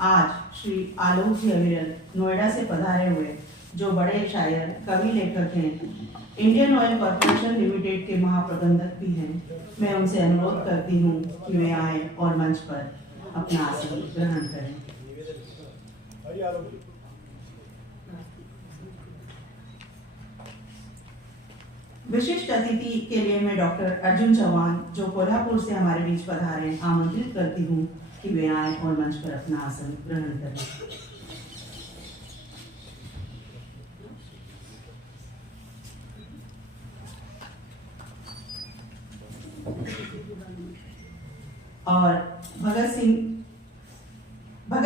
आज श्री आलोक जी अविरल नोएडा से पधारे हुए, जो बड़े शायर, कवि, लेखक हैं, इंडियन ऑयल कॉर्पोरेशन लिमिटेड के महाप्रबंधक भी हैं, मैं उनसे अनुरोध करती हूँ कि वे आए और मंच पर अपना आसन ग्रहण करें। विशिष्ट अतिथि के लिए मैं डॉक्टर अर्जुन चौहान, जो कोल्हापुर से हमारे बीच पधारे, आमंत्रित करती हूँ कि वे आए और मंच पर अपना आसन ग्रहण करें। और भगत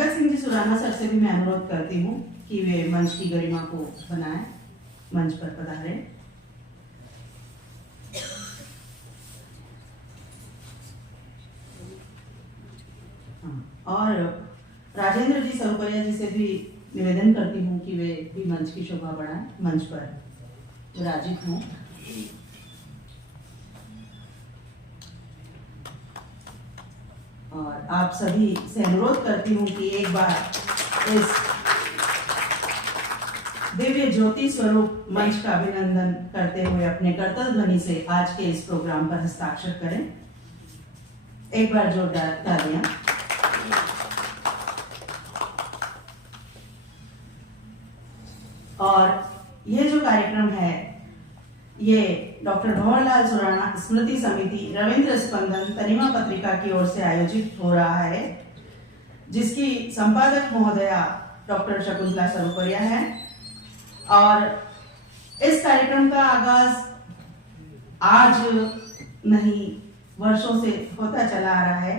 सिंह जी सुराना सर से भी मैं अनुरोध करती हूँ कि वे मंच की गरिमा को बनाएं, मंच पर पधारें। और राजेंद्र जी सरोपरिया जी से भी निवेदन करती हूँ कि वे भी मंच की शोभा बढ़ाएं, मंच पर विराजित हों। और आप सभी से अनुरोध करती हूँ कि एक बार इस दिव्य ज्योति स्वरूप मंच का अभिनंदन करते हुए अपने करतल ध्वनि से आज के इस प्रोग्राम पर हस्ताक्षर करें। एक बार जोरदार तालियां। और ये जो कार्यक्रम है, ये डॉक्टर भंवरलाल सुराना स्मृति समिति रविंद्र स्पंदन तनिमा पत्रिका की ओर से आयोजित हो रहा है, जिसकी संपादक महोदया डॉक्टर शकुंतला सरोपरिया है। और इस कार्यक्रम का आगाज आज नहीं, वर्षों से होता चला आ रहा है।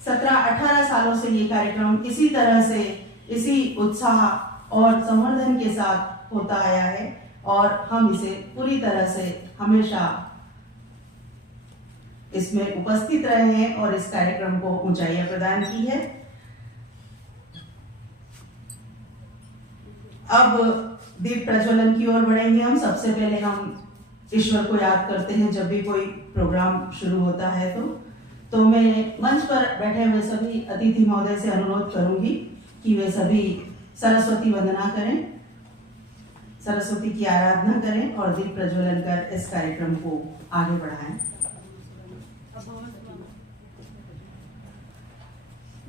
17-18 सालों से ये कार्यक्रम इसी तरह से, इसी उत्साह और संवर्धन के साथ होता आया है और हम इसे पूरी तरह से हमेशा इसमें उपस्थित रहे हैं और इस कार्यक्रम को ऊंचाइयां प्रदान की है। अब दीप प्रज्वलन की ओर बढ़ेंगे हम। सबसे पहले हम ईश्वर को याद करते हैं जब भी कोई प्रोग्राम शुरू होता है तो मैं मंच पर बैठे हुए सभी अतिथि महोदय से अनुरोध करूंगी कि वे सभी सरस्वती वंदना करें, सरस्वती की आराधना करें और दीप प्रज्वलन कर इस कार्यक्रम को आगे बढ़ाएं।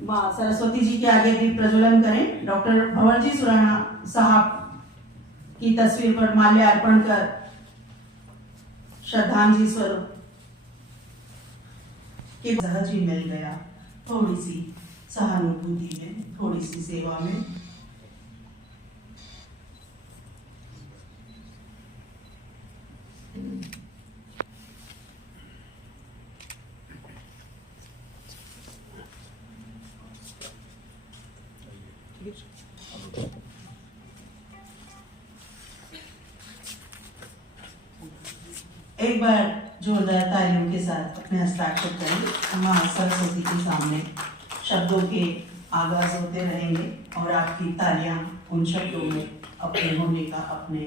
माँ सरस्वती जी के आगे दीप प्रज्वलन करें। डॉक्टर भंवरजी सुराना साहब की तस्वीर पर माल्यार्पण कर श्रद्धांजलि स्वरूप के सहज ही मिल गया, थोड़ी सी सहानुभूति में, थोड़ी सी सेवा में। एक बार जोरदार तालियों के साथ अपने हस्ताक्षर करें। माँ सरस्वती के सामने शब्दों के आगाज होते रहेंगे और आपकी तालियां उन शब्दों में अपने होने का, अपने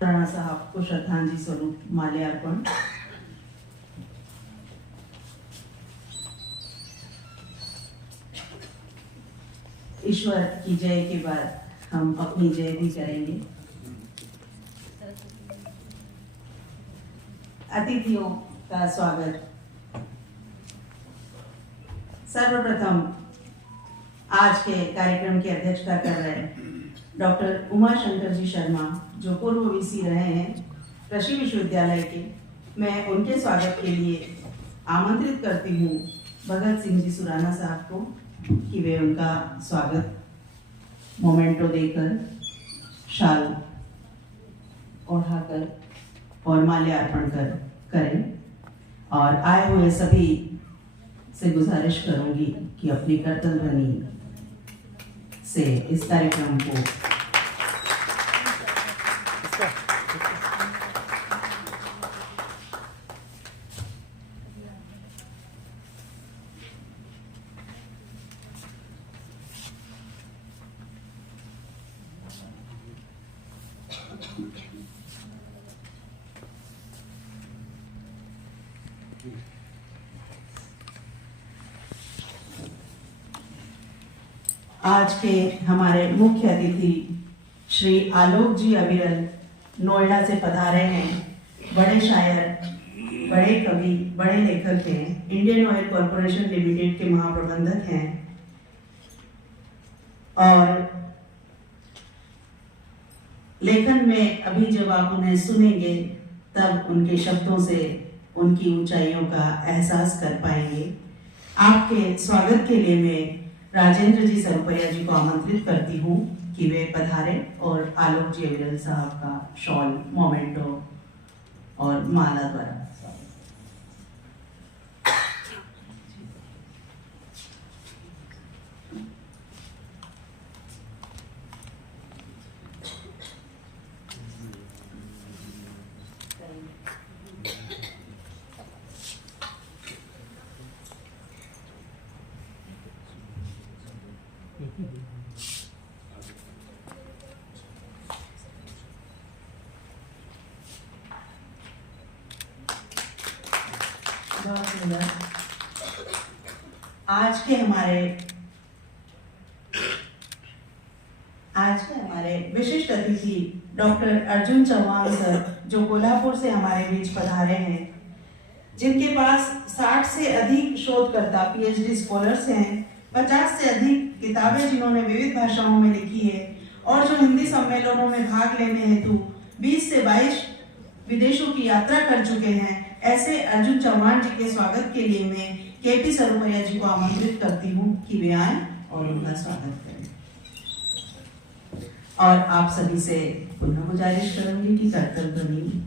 राणा साहब को श्रद्धांजलि स्वरूप माल्यार्पण। ईश्वर की जय के बाद हम अपनी जय भी करेंगे। अतिथियों का स्वागत। सर्वप्रथम आज के कार्यक्रम की अध्यक्षता कर रहे हैं डॉक्टर उमाशंकर जी शर्मा, जो पूर्व वीसी रहे हैं कृषि विश्वविद्यालय के। मैं उनके स्वागत के लिए आमंत्रित करती हूँ भगत सिंह जी सुराना साहब को कि वे उनका स्वागत मोमेंटो देकर, शाल ओढ़ाकर और माल्यार्पण करें। और आए हुए सभी से गुजारिश करूंगी कि अपनी करतल ध्वनि से इस कार्यक्रम को आज के हमारे मुख्य अतिथि श्री आलोक जी अविरल नोएडा से पधारे हैं। बड़े शायर, बड़े कवि, बड़े लेखक हैं। इंडियन ऑयल कॉरपोरेशन लिमिटेड के महाप्रबंधक हैं और लेखन में अभी जब आप उन्हें सुनेंगे तब उनके शब्दों से उनकी ऊंचाइयों का एहसास कर पाएंगे। आपके स्वागत के लिए मैं राजेंद्र जी सरुपैया जी को आमंत्रित करती हूँ कि वे पधारें और आलोक जी अविरल साहब का शॉल, मोमेंटो और माला द्वारा बहुत सुंदर। आज के हमारे विशिष्ट अतिथि डॉक्टर अर्जुन चौहान सर, जो कोल्हापुर से हमारे बीच पधारे हैं, जिनके पास 60 से अधिक शोधकर्ता पीएचडी स्कॉलर्स हैं, 50 से अधिक किताबें जिन्होंने विविध भाषाओं में लिखी है और जो हिंदी सम्मेलनों में भाग लेने हेतु 20 से 22 विदेशों की यात्रा कर चुके हैं, ऐसे अर्जुन चौहान जी के स्वागत के लिए मैं केपी सरुपैया जी को आमंत्रित करती हूँ कि वे आएं और उनका स्वागत करें। और आप सभी से पुनः गुजारिश करूंगी कि करतल ध्वनि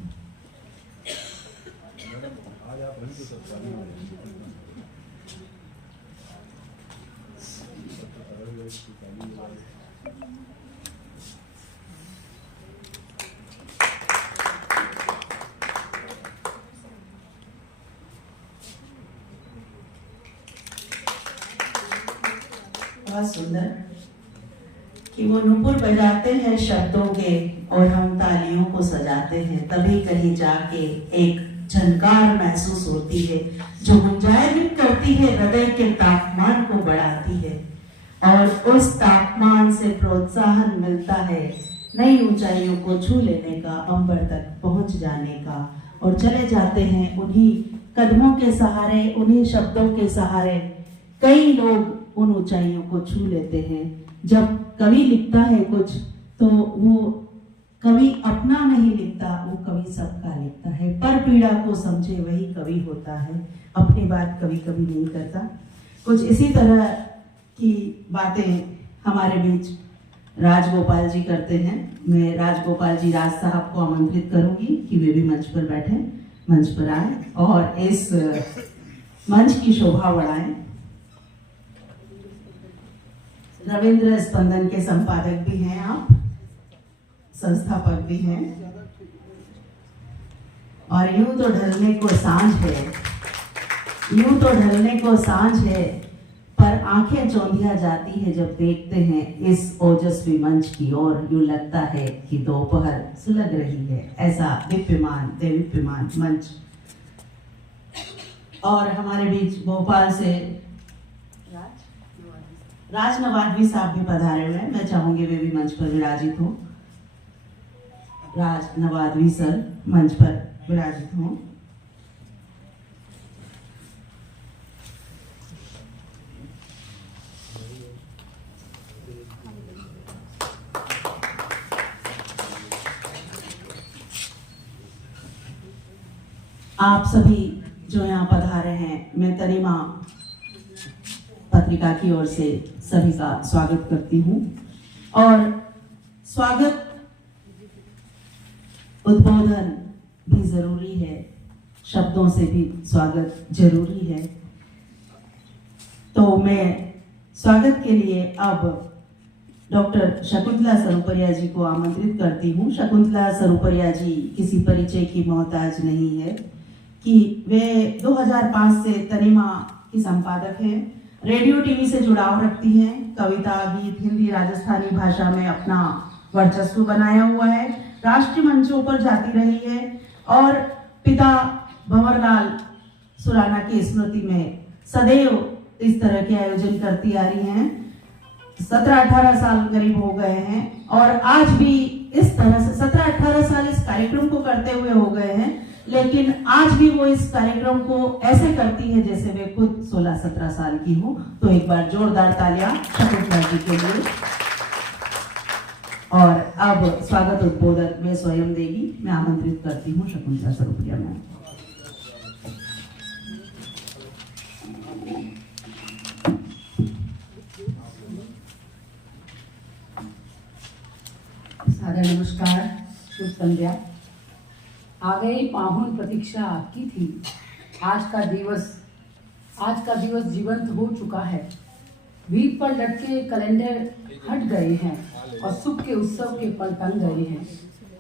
बहुत सुंदर कि वो नुपुर बजाते हैं शब्दों के और हम तालियों को सजाते हैं, तभी कहीं जाके एक झनकार महसूस होती है जो गुंजायश करती है, हृदय के तापमान को बढ़ाती है और उस तापमान से प्रोत्साहन मिलता है नई ऊंचाइयों को छू लेने का, अंबर तक पहुंच जाने का। और चले जाते हैं उन्हीं कदमों के सहारे, उन्हीं शब्दों के सहारे कई लोग उन ऊंचाइयों को छू लेते हैं। जब कवि लिखता है कुछ तो वो कवि अपना नहीं लिखता, वो कवि सबका लिखता है। पर पीड़ा को समझे वही कवि होता है, अपनी बात कभी कभी नहीं करता। कुछ इसी तरह की बातें हमारे बीच राजगोपाल जी करते हैं। मैं राजगोपाल जी राज साहब को आमंत्रित करूंगी कि वे भी मंच पर बैठे, मंच पर आए और इस मंच की शोभा बढ़ाएं। रविंद्र स्पंदन के संपादक भी हैं आप, संस्थापक भी हैं। और यूं तो ढलने को सांझ है, यूं तो ढलने को सांझ है, पर आंखें चौंधिया जाती है जब देखते हैं इस ओजस्वी मंच की ओर। यूं लगता है कि दोपहर सुलग रही है, ऐसा दिव्यमान देवीप्यमान मंच। और हमारे बीच भोपाल से राज नवादवी साहब भी पधारे हुए हैं। मैं चाहूंगी वे भी मंच पर विराजित हो। राज नवादवी सर मंच पर विराजित हो। आप सभी जो यहाँ पधारे हैं, मैं तनिमा पत्रिका की ओर से सभी का स्वागत करती हूँ। और स्वागत उद्बोधन भी जरूरी है, शब्दों से भी स्वागत जरूरी है। तो मैं स्वागत के लिए अब डॉक्टर शकुंतला सरुपरिया जी को आमंत्रित करती हूँ। शकुंतला सरुपरिया जी किसी परिचय की मोहताज नहीं है कि वे 2005 से तनिमा की संपादक हैं, रेडियो टीवी से जुड़ाव रखती हैं, कविता, गीत, हिंदी, राजस्थानी भाषा में अपना वर्चस्व बनाया हुआ है, राष्ट्रीय मंचों पर जाती रही है और पिता भंवरलाल सुराना की स्मृति में सदैव इस तरह के आयोजन करती आ रही हैं। 17-18 साल करीब हो गए हैं और आज भी इस तरह से 17-18 साल इस कार्यक्रम को करते हुए हो गए हैं, लेकिन आज भी वो इस कार्यक्रम को ऐसे करती है जैसे वे खुद 16-17 साल की हो। तो एक बार जोरदार तालियां शकुंतला जी के लिए। और अब स्वागत उद्बोधन में स्वयं देगी, मैं आमंत्रित करती हूँ शकुंतला सरुपरिया मैम। सादर नमस्कार, शुभ संध्या। आ गई पाहुन प्रतीक्षा आपकी थी। आज का दिवस जीवंत हो चुका है। भीत पर लटके कैलेंडर हट गए हैं और सुख के उत्सव के पल टंग गए हैं।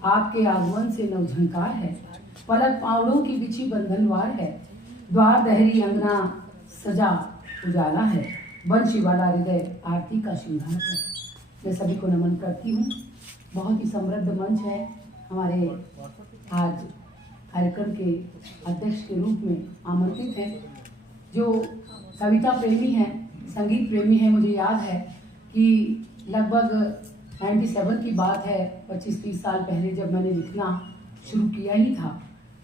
आपके आगमन से नवझंकार है, पलक पावड़ों की बिछी बंधनवार है। द्वार दहरी अंगना सजा उजाला है, बंशी वाला हृदय आरती का श्रृंगार है। मैं सभी को नमन करती हूँ। बहुत ही समृद्ध मंच है। हमारे आज कार्यक्रम के अध्यक्ष के रूप में आमंत्रित हैं जो कविता प्रेमी हैं, संगीत प्रेमी हैं। मुझे याद है कि लगभग 97 की बात है, 25-30 साल पहले जब मैंने लिखना शुरू किया ही था।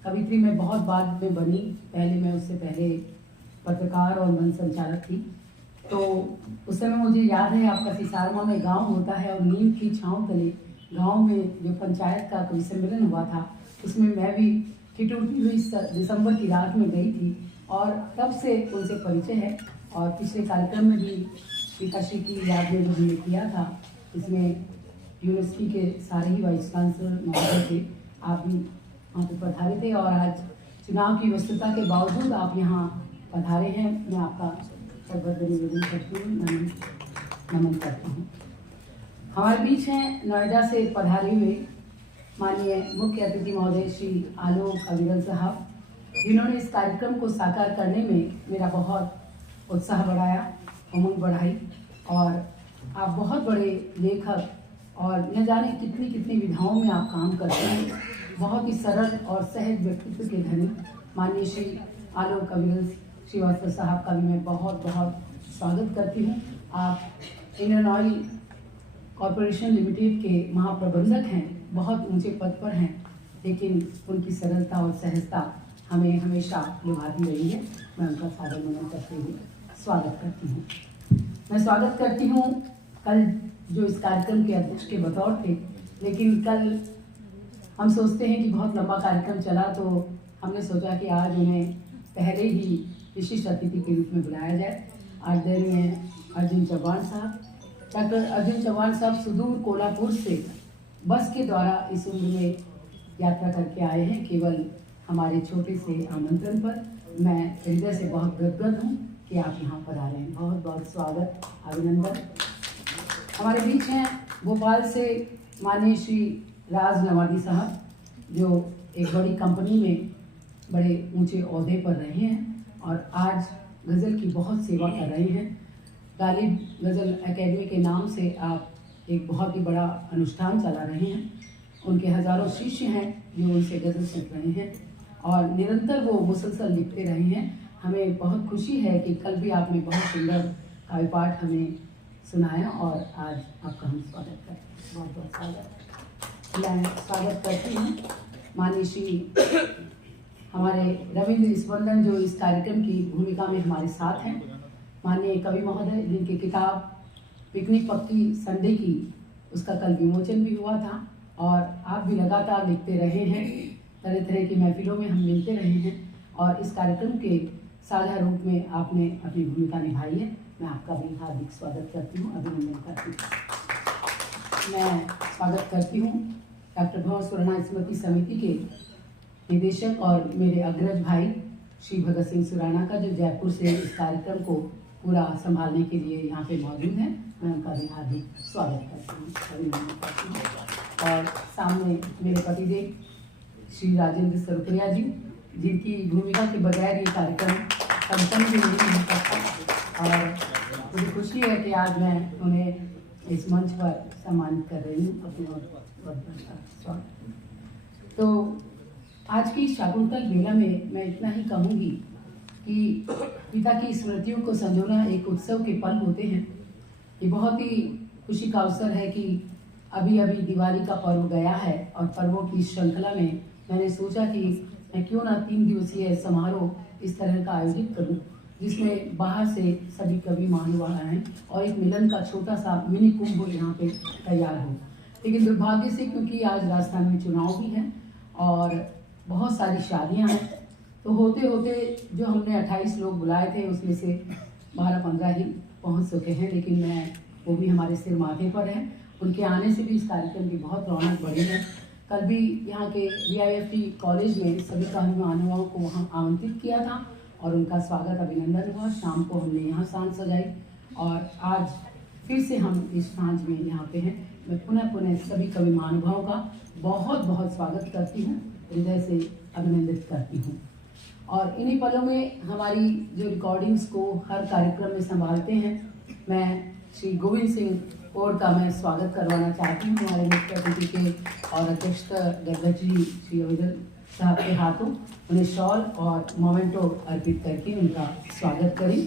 कवित्री में बहुत बाद में बनी, पहले मैं उससे पहले पत्रकार और मंच संचालक थी। तो उस समय मुझे याद है आपका सिसारमा में गांव होता है और नीम की छांव तले गांव में जो पंचायत का कवि सम्मेलन हुआ था, उसमें मैं भी ठिठुरती हुई दिसंबर की रात में गई थी और तब से उनसे परिचय है। और पिछले कार्यक्रम में भी पिताश्री की याद में हमने किया था, इसमें यूनिवर्सिटी के सारे ही वाइस चांसलर महोदय थे, आप भी वहाँ पर पधारे थे और आज चुनाव की व्यस्तता के बावजूद आप यहाँ पधारे हैं। मैं आपका सर्वत्र निवेदन करती हूँ, नमन करती हूँ। हमारे बीच हैं नोएडा से पधारे हुए माननीय मुख्य अतिथि महोदय श्री आलोक अविरल साहब, जिन्होंने इस कार्यक्रम को साकार करने में मेरा बहुत उत्साह बढ़ाया, उमंग बढ़ाई। और आप बहुत बड़े लेखक और न जाने कितनी कितनी विधाओं में आप काम करते हैं। बहुत ही सरल और सहज व्यक्तित्व के धनी माननीय श्री आलोक अविरल श्रीवास्तव साहब का भी मैं बहुत बहुत स्वागत करती हूँ। आप इंडियन ऑयल कॉरपोरेशन लिमिटेड के महाप्रबंधक हैं, बहुत ऊंचे पद पर हैं, लेकिन उनकी सरलता और सहजता हमें हमेशा लुभाती रही है। मैं उनका सादर नमन करते हुए स्वागत करती हूँ। मैं स्वागत करती हूँ कल जो इस कार्यक्रम के अध्यक्ष के बतौर थे, लेकिन कल हम सोचते हैं कि बहुत लंबा कार्यक्रम चला, तो हमने सोचा कि आज उन्हें पहले ही विशिष्ट अतिथि के रूप में बुलाया जाए। आदरणीय अर्जुन चौहान साहब, डॉक्टर अर्जुन चौहान साहब सुदूर कोल्हापुर से बस के द्वारा इस उम्र में यात्रा करके आए हैं, केवल हमारे छोटे से आमंत्रण पर। मैं हृदय से बहुत गदगद हूँ कि आप यहाँ पर आ रहे हैं। बहुत बहुत स्वागत, अभिनंदन। हमारे बीच हैं भोपाल से माननीय श्री राज नवादी साहब, जो एक बड़ी कंपनी में बड़े ऊंचे ओहदे पर रहे हैं और आज गज़ल की बहुत सेवा कर रहे हैं। गालिब गज़ल एकेडमी के नाम से आप एक बहुत ही बड़ा अनुष्ठान चला रहे हैं। उनके हज़ारों शिष्य हैं जो उनसे गज़ल सीख रहे हैं और निरंतर वो मुसलसल लिखते रहे हैं। हमें बहुत खुशी है कि कल भी आपने बहुत सुंदर काव्य पाठ हमें सुनाया और आज आपका हम स्वागत करें। बहुत बहुत स्वागत। मैं स्वागत करती हूँ माननीय श्री हमारे रविंद्र स्पंदन, जो इस कार्यक्रम की भूमिका में हमारे साथ हैं, माननीय कवि महोदय, जिनकी किताब पिकनिक पक्की संडे की उसका कल विमोचन भी हुआ था और आप भी लगातार लिखते रहे हैं, तरह तरह की महफिलों में हम मिलते रहे हैं और इस कार्यक्रम के साझा रूप में आपने अपनी भूमिका निभाई है। मैं आपका भी हार्दिक स्वागत करती हूँ, अभिनंदन करती हूँ। मैं स्वागत करती हूँ डॉक्टर भंवर सुराणा स्मृति समिति के निदेशक और मेरे अग्रज भाई श्री भगत सिंह सुराणा का, जो जयपुर से इस कार्यक्रम को पूरा संभालने के लिए यहाँ पे मौजूद हैं। मैं उनका भी हार्दिक स्वागत करती हूँ, अभिनंदन करती हूँ। और सामने मेरे पतिदेव श्री राजेंद्र सरुखरिया जी, जिनकी भूमिका के बगैर ये कार्यक्रम संपन्न भी नहीं हो सकता, और मुझे खुशी है कि आज मैं उन्हें इस मंच पर सम्मानित कर रही हूँ। अपने स्वागत। तो आज की शाकुंतल बेला में मैं इतना ही कहूँगी कि पिता की स्मृतियों को संजोना एक उत्सव के पल होते हैं। ये बहुत ही खुशी का अवसर है कि अभी अभी दिवाली का पर्व गया है, और पर्वों की श्रृंखला में मैंने सोचा कि मैं क्यों ना 3 दिवसीय समारोह इस तरह का आयोजित करूं, जिसमें बाहर से सभी कवि महानुभाव आएँ और एक मिलन का छोटा सा मिनी कुंभ यहाँ पे तैयार हो। लेकिन दुर्भाग्य से, क्योंकि आज राजस्थान में चुनाव भी हैं और बहुत सारी शादियाँ हैं, तो होते होते जो हमने 28 लोग बुलाए थे उसमें से 12-15 ही पहुँच सके हैं। लेकिन मैं वो भी हमारे सिर माथे पर है, उनके आने से भी इस कार्यक्रम की बहुत रौनक बढ़ी है। कल भी यहाँ के VIFT कॉलेज में सभी कवि महानुभावों को वहाँ आमंत्रित किया था और उनका स्वागत अभिनंदन हुआ। शाम को हमने यहाँ सांझ सजाई और आज फिर से हम इस सांझ में यहाँ पे हैं। मैं पुनः सभी कवि महानुभावों का बहुत बहुत स्वागत करती हूँ, हृदय से अभिनंदित करती हूँ। और इन्हीं पलों में हमारी जो रिकॉर्डिंग्स को हर कार्यक्रम में संभालते हैं, मैं श्री गोविंद सिंह और का मैं स्वागत करवाना चाहती हूँ। हमारे मुख्य अतिथि के और अध्यक्षता गदगज जी श्री अविदल साहब के हाथों उन्हें शॉल और मोमेंटो अर्पित करके उनका स्वागत करें।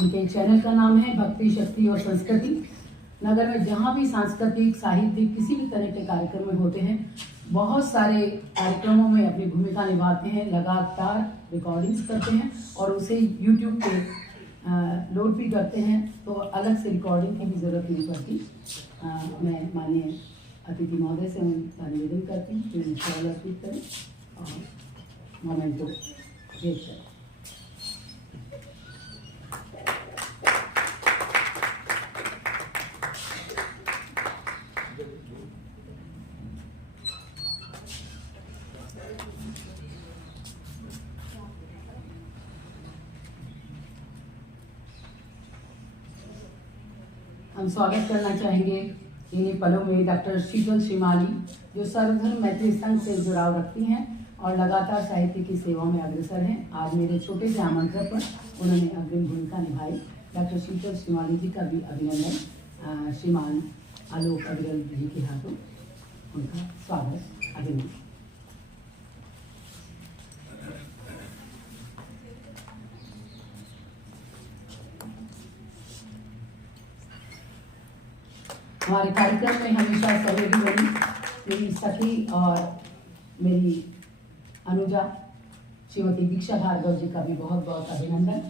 उनके चैनल का नाम है भक्ति, शक्ति और संस्कृति। नगर में जहाँ भी सांस्कृतिक, साहित्यिक, किसी भी तरह के कार्यक्रम में होते हैं, बहुत सारे कार्यक्रमों में अपनी भूमिका निभाते हैं, लगातार रिकॉर्डिंग्स करते हैं और उसे यूट्यूब पे लोड भी करते हैं, तो अलग से रिकॉर्डिंग की भी ज़रूरत नहीं पड़ती। मैं माननीय अतिथि महोदय से उनका निवेदन करती हूँ कि उनसे अर्पित करें और मोमेंटो भेज करें। हम स्वागत करना चाहेंगे इन्हीं पलों में डॉक्टर शीतल श्रीमाली, जो सर्वधर्म मैत्री संघ से जुड़ाव रखती हैं और लगातार साहित्य की सेवाओं में अग्रसर हैं। आज मेरे छोटे से आमंत्रण पर उन्होंने अग्रिम भूमिका निभाई। डॉक्टर शीतल श्रीमाली जी का भी अभिनंदन। श्रीमान आलोक अग्रवाल जी के हाथों उनका स्वागत, अभिनंदन। हमारे कार्यक्रम में हमेशा सहयोगी बनी मेरी सखी और मेरी अनुजा श्रीमती दीक्षा भार्गव जी का भी बहुत बहुत अभिनंदन।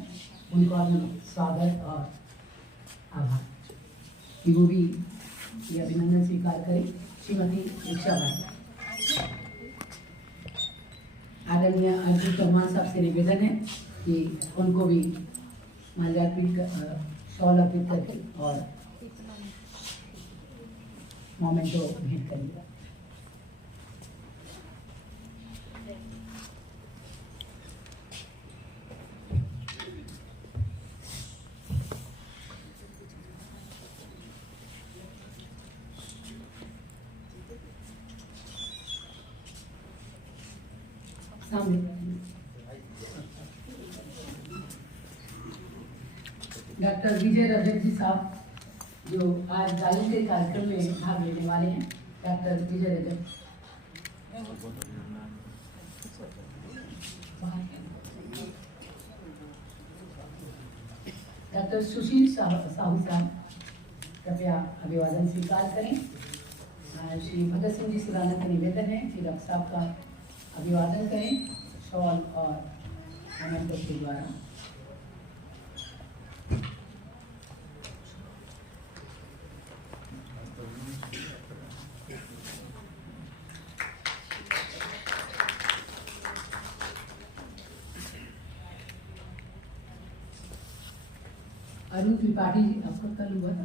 उनको हम स्वागत और आभार कि वो भी ये अभिनंदन स्वीकार करें। श्रीमती दीक्षा भार्गव। आदरणीय अर्जुन चौहान साहब से निवेदन है कि उनको भी माल्यार्पित शॉल अर्पित करके और मोमेंटो भेंट करिएगा। सामने डॉक्टर विजय रजक जी साहब, जो आज गायन के कार्यक्रम में भाग लेने वाले हैं। डॉक्टर विजय रजक। डॉक्टर सुशील साहू साहब, कृपया अभिवादन स्वीकार करें। श्री भगत सिंह जी सुराना का निवेदन है कि डॉक्टर साहब का अभिवादन करें शॉल और मोमेंटो के द्वारा। अरुण त्रिपाठी जी, आपका कल हुआ था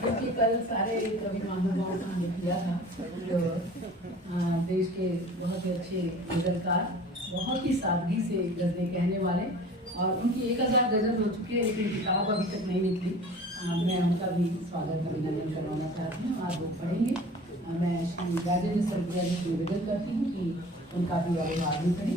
क्योंकि कल सारे कवि महानुभावों को हमने किया था, तो देश के बहुत ही अच्छे गजलकार, बहुत ही सादगी से गजलें कहने वाले, और उनकी 1000 गजल हो चुकी है लेकिन किताब अभी तक नहीं निकली। मैं उनका भी स्वागत अभिनंदन करवाना चाहती हूँ। आज वो पढ़ेंगे और मैं श्री राजेंद्र सरगुजा जी को निवेदन करती हूँ कि उनका भी अभिवादन करें।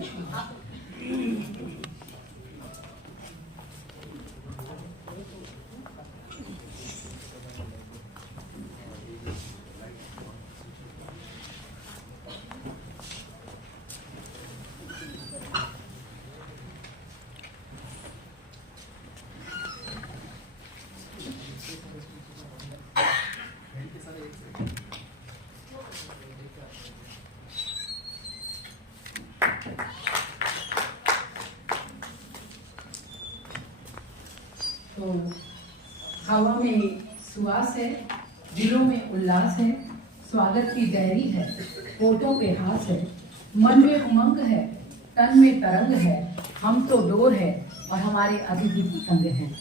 तो हवा में सुवास है, दिलों में उल्लास है, स्वागत की डायरी है, होठों पे हास है, मन में उमंग है, तन में तरंग है, हम तो डोर है और हमारे अतिथि पतंग हैं।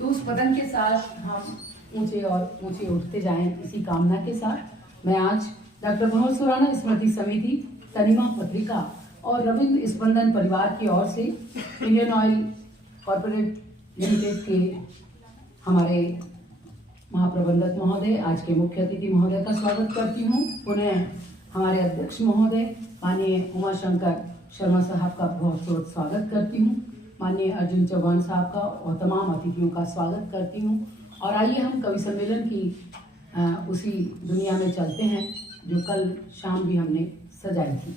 तो उस पतंग के साथ हम ऊंचे और ऊंचे उठते जाएं, इसी कामना के साथ मैं आज डॉक्टर भंवर सुराणा स्मृति समिति, तनिमा पत्रिका और रविंद्र स्पंदन परिवार की ओर से इंडियन ऑयल कॉर्पोरेट लिमिटेड के हमारे महाप्रबंधक महोदय, आज के मुख्य अतिथि महोदय का स्वागत करती हूँ। पुनः हमारे अध्यक्ष महोदय माननीय उमाशंकर शर्मा साहब का बहुत बहुत स्वागत करती हूँ। माननीय अर्जुन चौहान साहब का और तमाम अतिथियों का स्वागत करती हूँ। और आइए हम कवि सम्मेलन की उसी दुनिया में चलते हैं जो कल शाम भी हमने सजाई थी।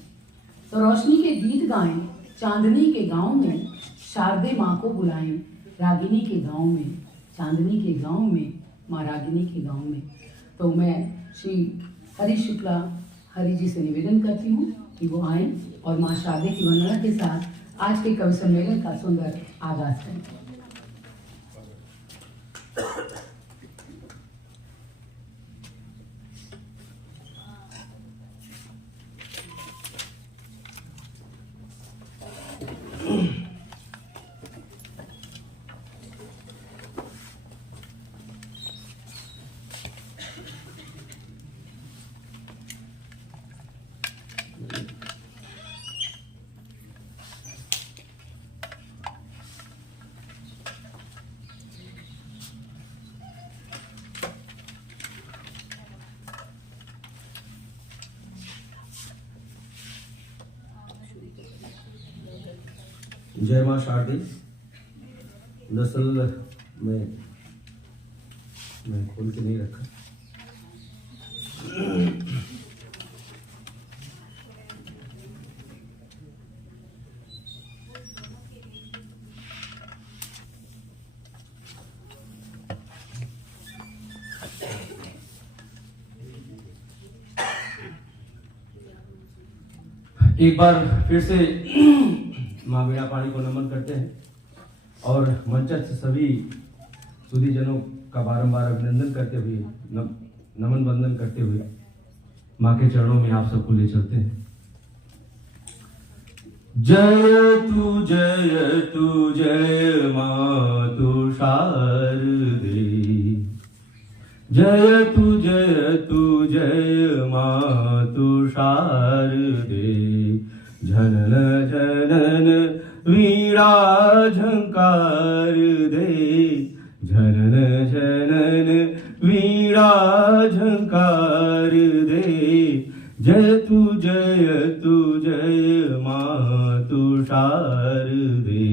तो रोशनी के गीत गाएं चांदनी के गांव में, शारदे माँ को बुलाएं रागिनी के गांव में, चांदनी के गांव में, माँ रागिनी के गांव में। तो मैं श्री हरि शुक्ला हरि जी से निवेदन करती हूँ कि वो आएं और माँ शारदे की वंदना के साथ आज के कवि सम्मेलन का सुंदर आगाज करें। जय माँ शारदे। दरअसल मैं खोल के नहीं रखा। एक बार फिर से माँ वीणा पाणी को नमन करते हैं और मंचस्थ सभी सुधीजनों का बारंबार अभिनंदन करते हुए नमन वंदन करते हुए माँ के चरणों में आप सबको ले चलते हैं। जय तू जय माँ तू शारदे, जय तू जय माँ तू शारदे, जनन जनन वीणा झंकार दे, जनन जनन वीणा झंकार दे, जय तू जय माँ तू शारदे।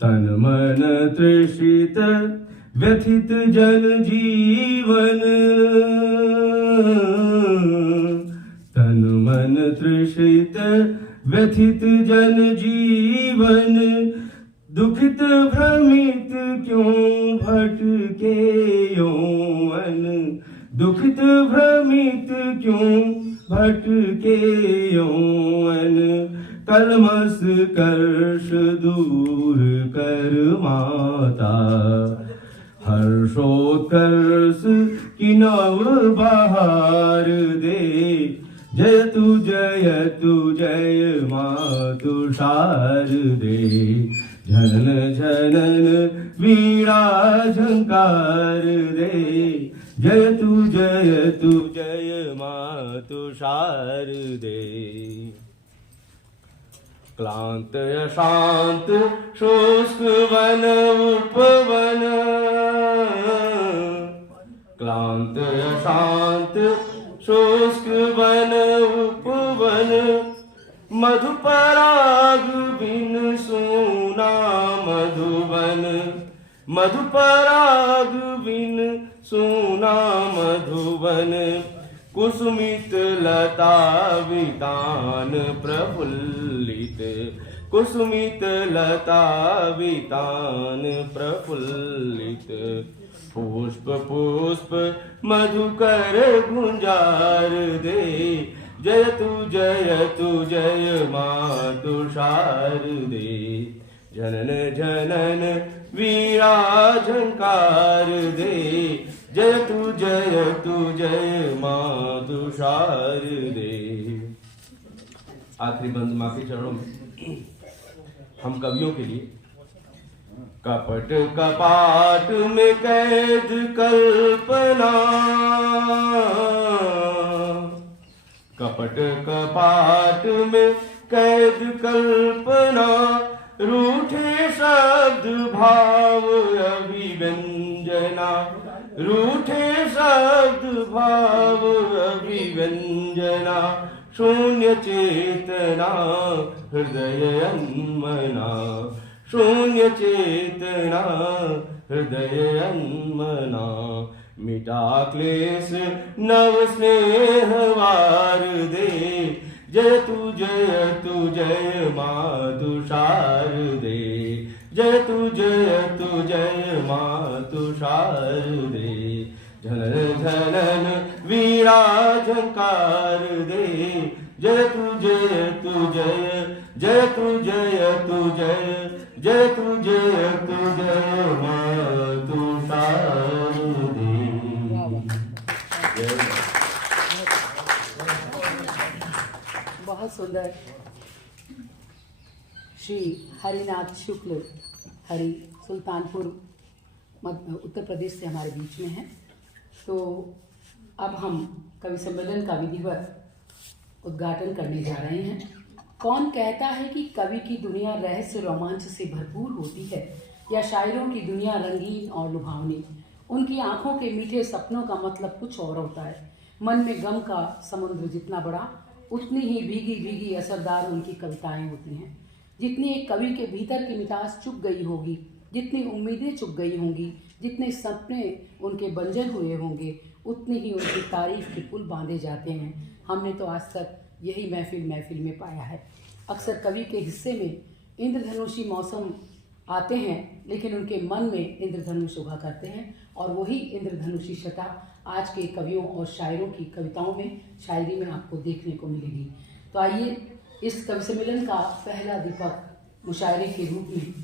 तन मन तृषित व्यथित जन जीवन, तन मन तृषित व्यथित जन जीवन, दुखित भ्रमित क्यों भटके यौवन, दुखित भ्रमित क्यों भटके यौवन, कलमस कर्ष दूर कर माता, हर्षोत्कर्ष की नव बहार दे, जय तू जय माँ तुषार दे। झनन झनन वीणा झंकार दे। जय तू जय माँ तुषार दे। क्लांत अशांत शुष्क वन उपवन। क्लांत अशांत शुष्क वन उपवन। मधुपराग बिन सोना मधुबन। मधुपराग बिन सोना मधुबन। कुसुमित लता वितान प्रफुल्लित। कुसुमित लता वितान प्रफुल्लित। पुष्प पुष्प मधुकर गुंजार दे। जय तू जय माँ तुषार दे। जनन जनन वीणा झंकार दे। जय तू जय माँ तुषार दे। आखिरी बंद माँ के चरणों में हम कवियों के लिए। कपट कपाट में कैद कल्पना। कपट कपाट में कैद कल्पना। रूठे शब्द भाव अभिव्यंजना। रूठे शब्द भाव अभिव्यंजना। शून्य चेतना हृदय अन्मना। शून्य चेतना हृदय अन्मना। मिटा क्लेश नव स्नेह वार दे। जय तू जय माँ तुषार दे। जय तू जय माँ तुषार दे। झनन झनन वीणा झंकार दे। जय तू जय जय तू जय जय तू जय माँ तुषार दे। बहुत सुंदर। श्री हरिनाथ शुक्ल हरि सुल्तानपुर उत्तर प्रदेश से हमारे बीच में हैं। तो अब हम कवि सम्मेलन का विधिवत उद्घाटन करने जा रहे हैं। कौन कहता है कि कवि की दुनिया रहस्य रोमांच से भरपूर होती है या शायरों की दुनिया रंगीन और लुभावनी। उनकी आंखों के मीठे सपनों का मतलब कुछ और होता है। मन में गम का समुद्र जितना बड़ा उतनी ही भीगी भीगी असरदार उनकी कविताएं होती हैं। जितनी एक कवि के भीतर की मिठास चुक गई होगी, जितनी उम्मीदें चुक गई होंगी, जितने सपने उनके बंजर हुए होंगे, उतनी ही उनकी तारीफ के पुल बांधे जाते हैं। हमने तो आज तक यही महफिल में पाया है। अक्सर कवि के हिस्से में इंद्रधनुषी मौसम आते हैं, लेकिन उनके मन में इंद्रधनुष उभा करते हैं और वही इंद्रधनुषी छटा आज के कवियों और शायरों की कविताओं में, शायरी में आपको देखने को मिलेगी। तो आइए इस कवि सम्मेलन का पहला दीपक मुशायरे के रूप में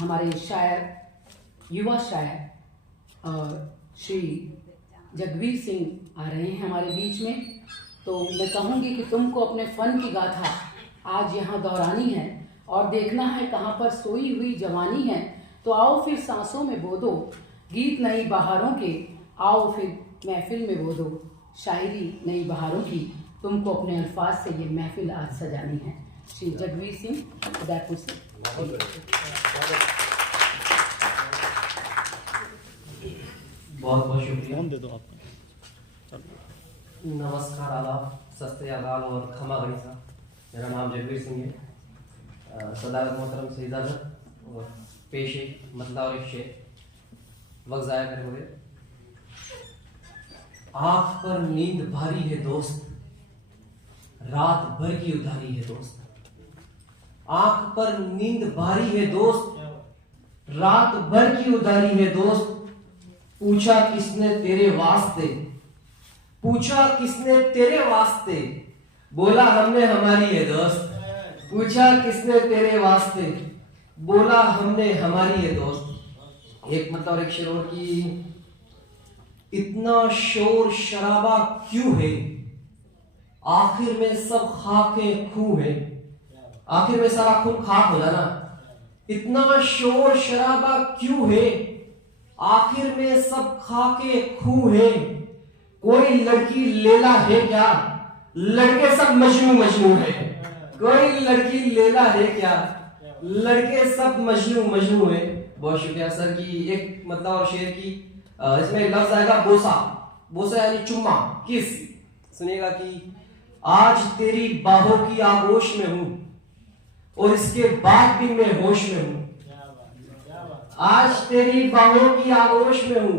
हमारे शायर, युवा शायर श्री जगवीर सिंह आ रहे हैं हमारे बीच में। तो मैं कहूँगी कि तुमको अपने फन की गाथा आज यहाँ दोहरानी है और देखना है कहाँ पर सोई हुई जवानी है। तो आओ फिर सांसों में बो दो गीत नई बहारों के। आओ फिर महफिल में बो दो शायरी नई बहारों की। तुमको अपने अल्फाज से ये महफिल आज सजानी है। श्री जगवीर सिंह उदयपुर से। बहुत बहुत शुक्रिया। दे दो आपका। नमस्कार, आदाब, सत श्री अकाल और खमा गणिसा। मेरा नाम जगवीर सिंह है। सदाकत मोहतरम से इजाज़त और पेशे मतला और एक शेर वक्त ज़ाया करे हुए। आँख पर नींद भारी है दोस्त, रात भर की उधारी है दोस्त। आँख पर नींद भारी है दोस्त, रात भर की उधारी है दोस्त। पूछा किसने तेरे वास्ते, पूछा किसने तेरे वास्ते, बोला हमने हमारी है दोस्त। पूछा किसने तेरे वास्ते, बोला हमने हमारी है दोस्त। एक मतलब और एक शेर और की। इतना शोर शराबा क्यों है, आखिर में सब खाके खूह है। आखिर में सारा खून खाक हो जाना। इतना शोर शराबा क्यों है? आखिर में सब खाके खूह है। कोई लड़की लैला है क्या? लड़के सब मजनू मजनू है। कोई लड़की लैला है क्या? लड़के सब मजनू मजनू है। बहुत शुक्रिया सर की एक मतलब और शेर की इसमें लफ्ज आएगा बोसा। बोसा यानी चुम्मा, किस। सुनिएगा कि आज तेरी बाहों की आगोश में हूं और इसके बाद भी मैं होश में हूं। आज तेरी बाहों की आगोश में हूं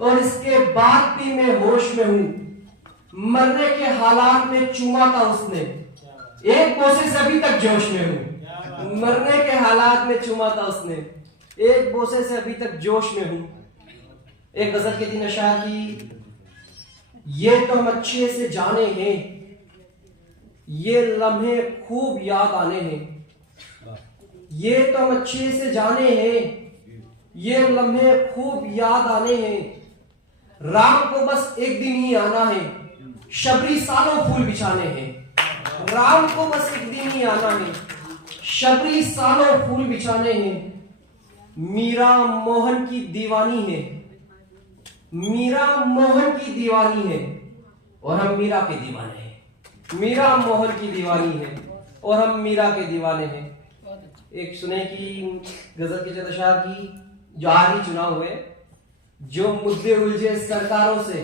और इसके बाद भी मैं होश में हूं। मरने के हालात में चूमा था उसने, एक बोसे से अभी तक जोश में हूं। मरने के हालात में चूमा था उसने, एक बोसे से अभी तक जोश में हूं। एक गजल के दिन अशार की, ये तो हम अच्छे से जाने हैं, ये लम्हे खूब याद आने हैं। ये तो हम अच्छे से जाने हैं, ये लम्हे खूब याद आने हैं। राम को बस एक दिन ही आना है, शबरी सालों फूल बिछाने हैं। राम को बस एक दिन ही आना है, शबरी सालों फूल बिछाने हैं। मीरा मोहन की दीवानी है, मीरा मोहन की दीवानी है और हम मीरा के दीवाने हैं। मीरा मोहन की दीवानी है और हम मीरा के दीवाने हैं। एक सुने की गजल के चंद की, जो आखिरी चुनाव हुए, जो मुद्दे उलझे सरकारों से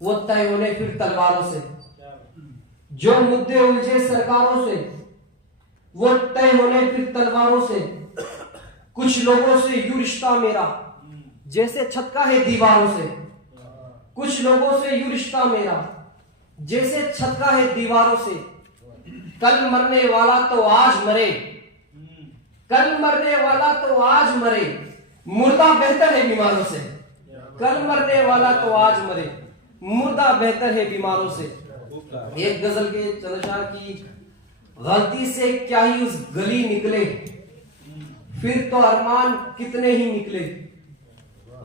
वो तय होने फिर तलवारों से। जो मुद्दे उलझे सरकारों से वो तय होने फिर तलवारों से। कुछ लोगों से यूं रिश्ता मेरा जैसे छक्का है दीवारों से। कुछ लोगों से यूं रिश्ता मेरा जैसे छक्का है दीवारों से। कल मरने वाला तो आज मरे, कल मरने वाला तो आज मरे, मुर्दा बेहतर है बीमारों से। कल मरने वाला तो आज मरे, मुर्दा बेहतर है बीमारों से। एक गजल के चंद्रशाह की, गलती से क्या ही उस गली निकले, फिर तो अरमान कितने ही निकले।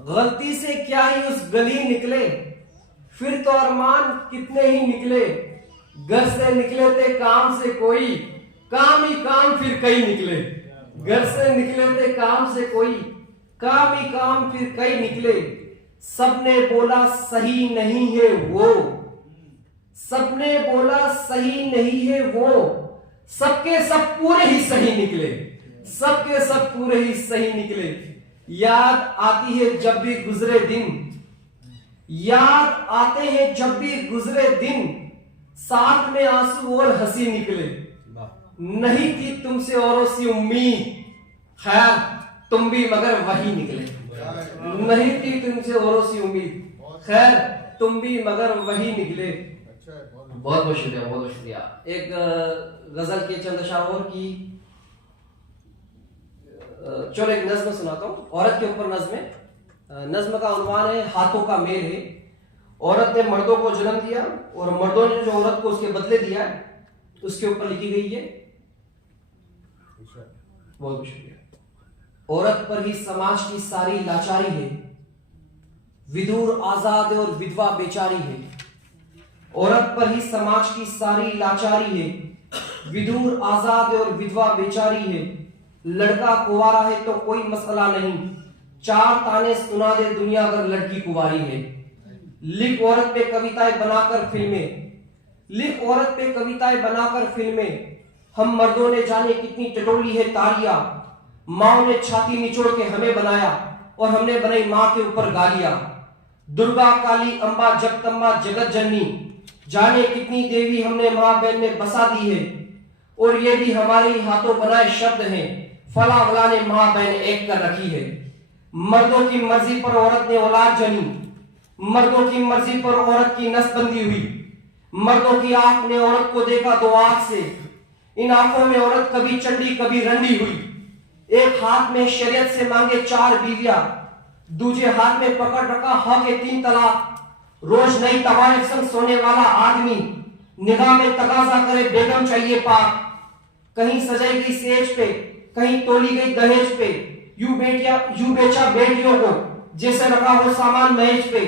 गलती से क्या ही उस गली निकले, फिर तो अरमान कितने ही निकले। घर से निकले थे काम से कोई, काम ही काम फिर कई निकले। घर से निकले थे काम से कोई, काम ही काम फिर कई निकले। सबने बोला सही नहीं है वो, सबने बोला सही नहीं है वो, सबके सब पूरे ही सही निकले। सबके सब पूरे ही सही निकले। याद आती है जब भी गुजरे दिन, याद आते हैं जब भी गुजरे दिन, साथ में आंसू और हंसी निकले। नहीं थी तुमसे औरों सी उम्मीद, खैर तुम भी मगर वही निकले। नहीं थी तुमसे औरों सी उम्मीद, खैर तुम भी मगर वही निकले। बहुत बहुत शुक्रिया, बहुत बहुत शुक्रिया। एक गजल के चंद अशार की, चलो एक नज्म सुनाता हूँ, औरत के ऊपर नज्म है। नज्म का उन्वान है हाथों का मेल है। औरत ने मर्दों को जन्म दिया और मर्दों ने जो औरत को उसके बदले दिया उसके ऊपर लिखी गई है। बहुत शुक्रिया। औरत पर ही समाज की सारी लाचारी है, विधुर आजाद और विधवा बेचारी है। औरत पर ही समाज की सारी लाचारी है, विधुर आजाद और विधवा बेचारी है। लड़का कुंवारा है तो कोई मसला नहीं, चार ताने सुना दे दुनिया अगर लड़की कुंवारी है। लिख औरत पे कविताएं बनाकर फिल्में, लिख औरत पे कविताएं बनाकर फिल्में। हम मर्दों ने जाने कितनी टटोली है तालियां, माओ ने छाती निचोड़ के हमें बनाया और हमने बनाई माँ के ऊपर गालियां। दुर्गा काली अंबा जगदम्बा जगत जननी, जाने कितनी देवी हमने माँ बहन में बसा दी है। और ये भी हमारे ही हाथों बनाए शब्द हैं, फला वला ने माँ बहन एक कर रखी है। मर्दों की मर्जी पर औरत ने औलाद जनी, मर्दों की मर्जी पर औरत की नस बंदी हुई। मर्दों की आंख ने औरत को देखा दो आंख से, इन आंखों में औरत कभी चंडी कभी रंडी हुई। एक हाथ में शरीयत से मांगे चार बीवियां, दूसरे हाथ में पकड़ रखा हक के 3 तलाक। रोज नई तवाइफ संग सोने वाला आदमी, निगाह में तगाजा करे बेगम चाहिए पाक। कहीं सजाई गई सेज पे, कहीं तोली गई दहेज पे, यूं बेचा बेटियों को जैसे रखा हो सामान मेज पे।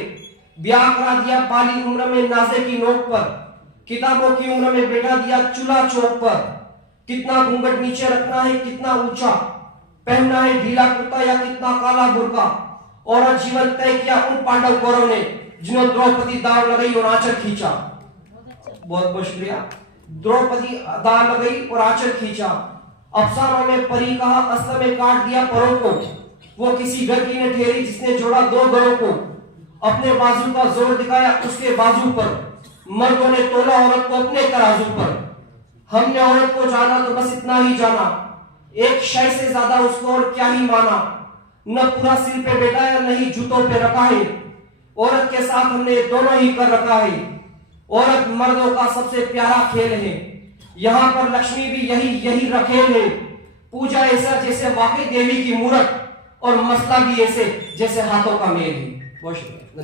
ब्याह करा दिया बाली उम्र में नाजे की नोक पर, किताबों की उम्र में बैठा दिया चूल्हा चौक पर। कितना घूंघट नीचे रखना है, कितना ऊंचा पहनना है, ढीला कुर्ता या कितना काला बुर्का। औरत जीवन तय किया उन पांडव कौरव ने जिन्होंने द्रौपदी दाव लगाई और आंचल खींचा। बहुत बहुत शुक्रिया। द्रौपदी दाव लगाई और आंचल खींचा। अफसानों में परी कहा, अस्त्र में काट दिया परों को। वो किसी घर की ने ठहरी जिसने जोड़ा दो घरों को। अपने बाजू का जोर दिखाया उसके बाजू पर, मर्दों ने तोला औरत को अपने तराजू पर। हमने औरत को जाना तो बस इतना ही जाना, एक शय से ज्यादा उसको और क्या ही माना। न पूरा सिर पे बैठाया न ही जूतों पे रखा है, औरत के साथ हमने दोनों ही कर रखा है। औरत मर्दों का सबसे प्यारा खेल है, यहाँ पर लक्ष्मी भी यही रखेल है। पूजा ऐसा जैसे वाकई देवी की मूरत, और मसला भी ऐसे जैसे हाथों का मेल है। बहुत शुक्रिया,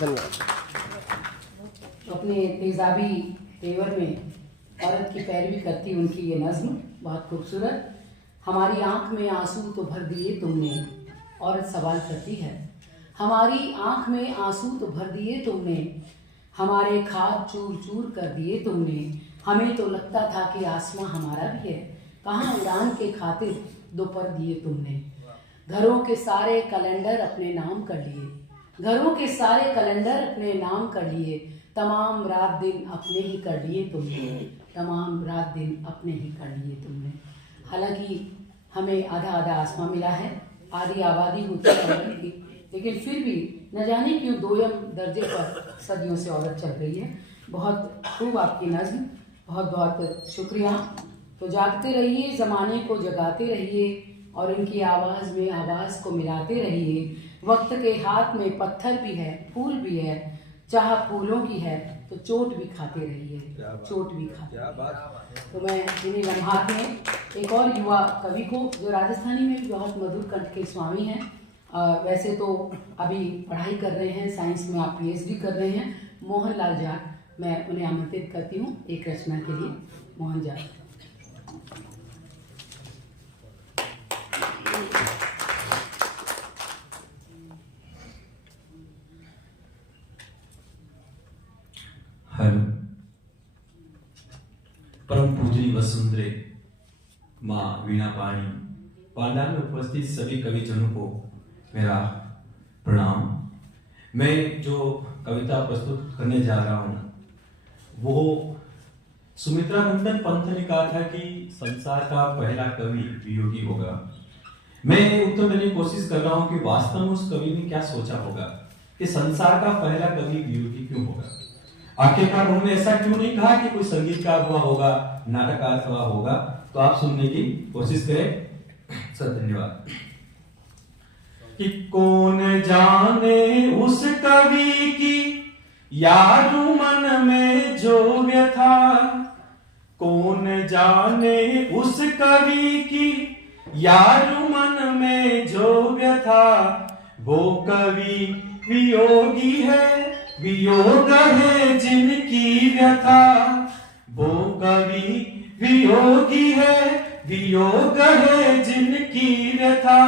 धन्यवाद। अपने तेजाबी तेवर में औरत की पैरवी करती उनकी ये नज्म बहुत खूबसूरत। हमारी आंख में आंसू तो भर दिए तुमने, औरत सवाल करती है। हमारी आंख में आंसू तो भर दिए तुमने, हमारे खाब चूर चूर कर दिए तुमने। हमें तो लगता था कि आसमां हमारा भी है, कहाँ उड़ान के खातिर दो पर दिए तुमने। घरों के सारे कैलेंडर अपने नाम कर लिए, घरों के सारे कैलेंडर अपने नाम कर लिए। तमाम रात दिन अपने ही कर लिए तुमने, तमाम रात दिन अपने ही कर लिए तुमने। हालांकि हमें आधा आधा आसमां मिला है, आधी आबादी होती है, लेकिन फिर भी न जाने क्यों दोयम दर्जे पर सदियों से औरत चल रही है। बहुत खूब आपकी नज्म, बहुत बहुत शुक्रिया। तो जागते रहिए, ज़माने को जगाते रहिए, और इनकी आवाज़ में आवाज़ को मिलाते रहिए। वक्त के हाथ में पत्थर भी है, फूल भी है, चाह फूलों की है तो चोट भी खाते रहिए, चोट भी खाते रहिए। तो मैं इन्हीं लम्हात में एक और युवा कवि को, जो राजस्थानी में भी बहुत मधुर कंठ के स्वामी हैं, वैसे तो अभी पढ़ाई कर रहे हैं, साइंस में आप PhD कर रहे हैं, मोहन लाल जाट, मैं उन्हें आमंत्रित करती हूँ एक रचना के लिए। मोहन जाट। हेलो। परम पूजनी वसुंधरे माँ वीणा पाणी, पांडाल में उपस्थित सभी कविजनों को मेरा प्रणाम। मैं जो कविता प्रस्तुत करने जा रहा हूँ वो सुमित्रा नंदन पंत ने कहा था कि संसार का पहला कवि वियोगी होगा। मैं उत्तर देने की कोशिश कर रहा हूँ कि वास्तव में उस कवि ने क्या सोचा होगा कि संसार का पहला कवि वियोगी क्यों होगा। आखिरकार उन्होंने ऐसा क्यों नहीं कहा कि कोई संगीतकार हुआ होगा, नाटककार हुआ होगा। तो आप सुनने की कोशिश करें। सर धन्यवाद। कि कौन जाने उस कवि की यारू मन में जो व्यथा, कौन जाने उस कवि की यारू मन में जो व्यथा। वो कवि वियोगी है, वियोग है जिनकी व्यथा। वो कवि वियोगी है, वियोग है जिनकी व्यथा।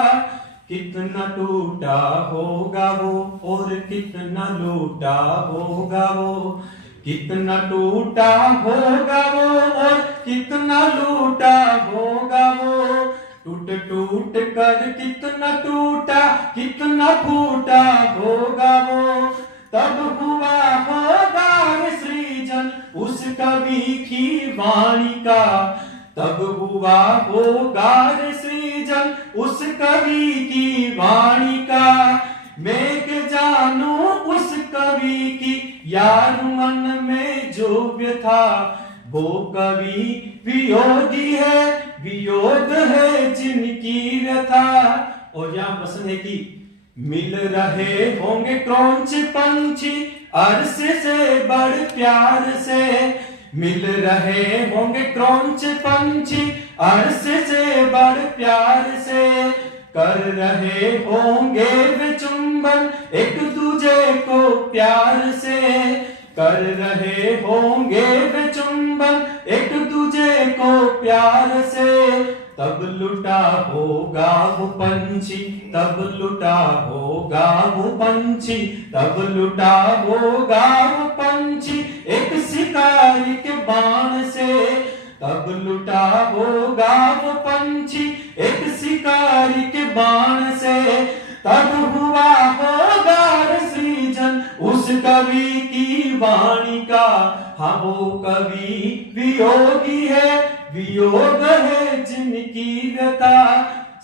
कितना टूटा होगा वो और कितना लूटा होगा वो। कितना टूटा होगा वो और कितना लूटा होगा वो। टूट टूट कर कितना टूटा, कितना फूटा होगा वो। तब हुआ होगा सृजन उस कवि की वाणी का। तब हुआ होगा सृजन उस कवि की वाणी का। मैं के जानू उस कवि की यार मन में जो व्यथा। वो कवि वियोगी है, वियोग है जिनकी व्यथा। और यहाँ प्रश्न है कि मिल रहे होंगे क्रौंच पंछी अर्श से बड़ प्यार से। मिल रहे होंगे क्रौंच पंछी अर्श से बड़ प्यार से। कर रहे होंगे वे चुंबन एक दूजे को प्यार से। कर रहे होंगे वे चुंबन एक दूजे को प्यार से। तब लुटा होगा वो पंछी, तब लुटा होगा वो पंछी, तब लुटा होगा वो पंछी। पंछी एक शिकारी के बाण से, तब लुटा होगा वो पंछी एक शिकारी के बाण से, तब हुआ होगा सृजन उस कवि की वाणी का। हाँ वो कवि वियोगी है, वियोग है जिनकी व्यथा,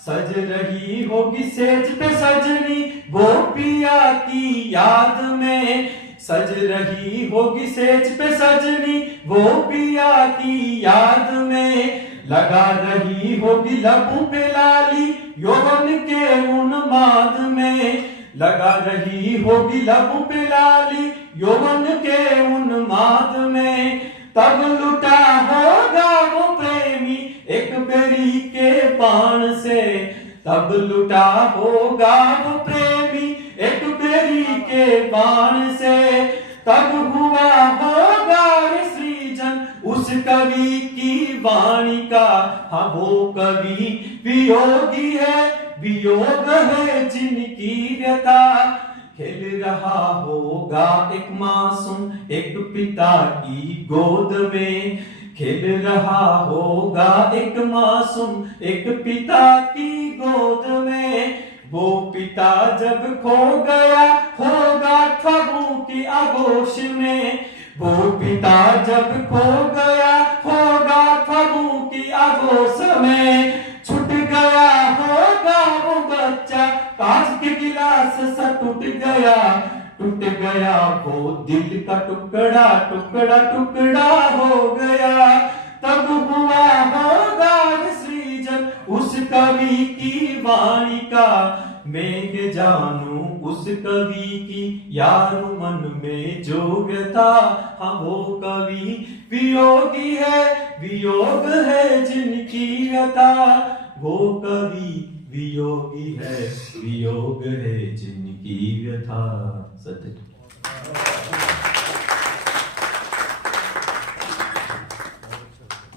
सज रही होगी सेज पे सजनी वो पिया की याद में, सज रही होगी सेज पे सजनी वो पिया की याद में, लगा रही होगी लबों पे लाली यौवन के उन्माद में, लगा रही होगी लबों पे लाली यौवन के उन्माद में, तब लुटा होगा वो प्रेमी एक बेरी के बाण से, तब लुटा होगा वो प्रेमी एक बेरी के बाण से, तब हुआ होगा सृजन उस कवि की वाणी का। हाँ वो कवि वियोगी है, वियोग है जिनकी व्यथा, खेल रहा होगा एक मासूम एक पिता की गोद में, खेल रहा होगा एक मासूम एक पिता की गोद में, वो पिता जब खो गया होगा ख्वाबों की आगोश में, वो पिता जब खो गया होगा ख्वाबों की आगोश में, छूट गया होगा वो बच्चा कांच के गिलास सा टूट गया, टूट गया वो दिल का टुकड़ा टुकड़ा टुकड़ा हो गया, तब हुआ होगा सृजन उस कवि की वाणी का। मैं जानू उस कवि की यार मन में जो व्यथा, हाँ वो कवि वियोगी है, वियोग है जिनकी व्यथा, वो कवि वियोगी है, वियोग है जिनकी व्यथा। सत्य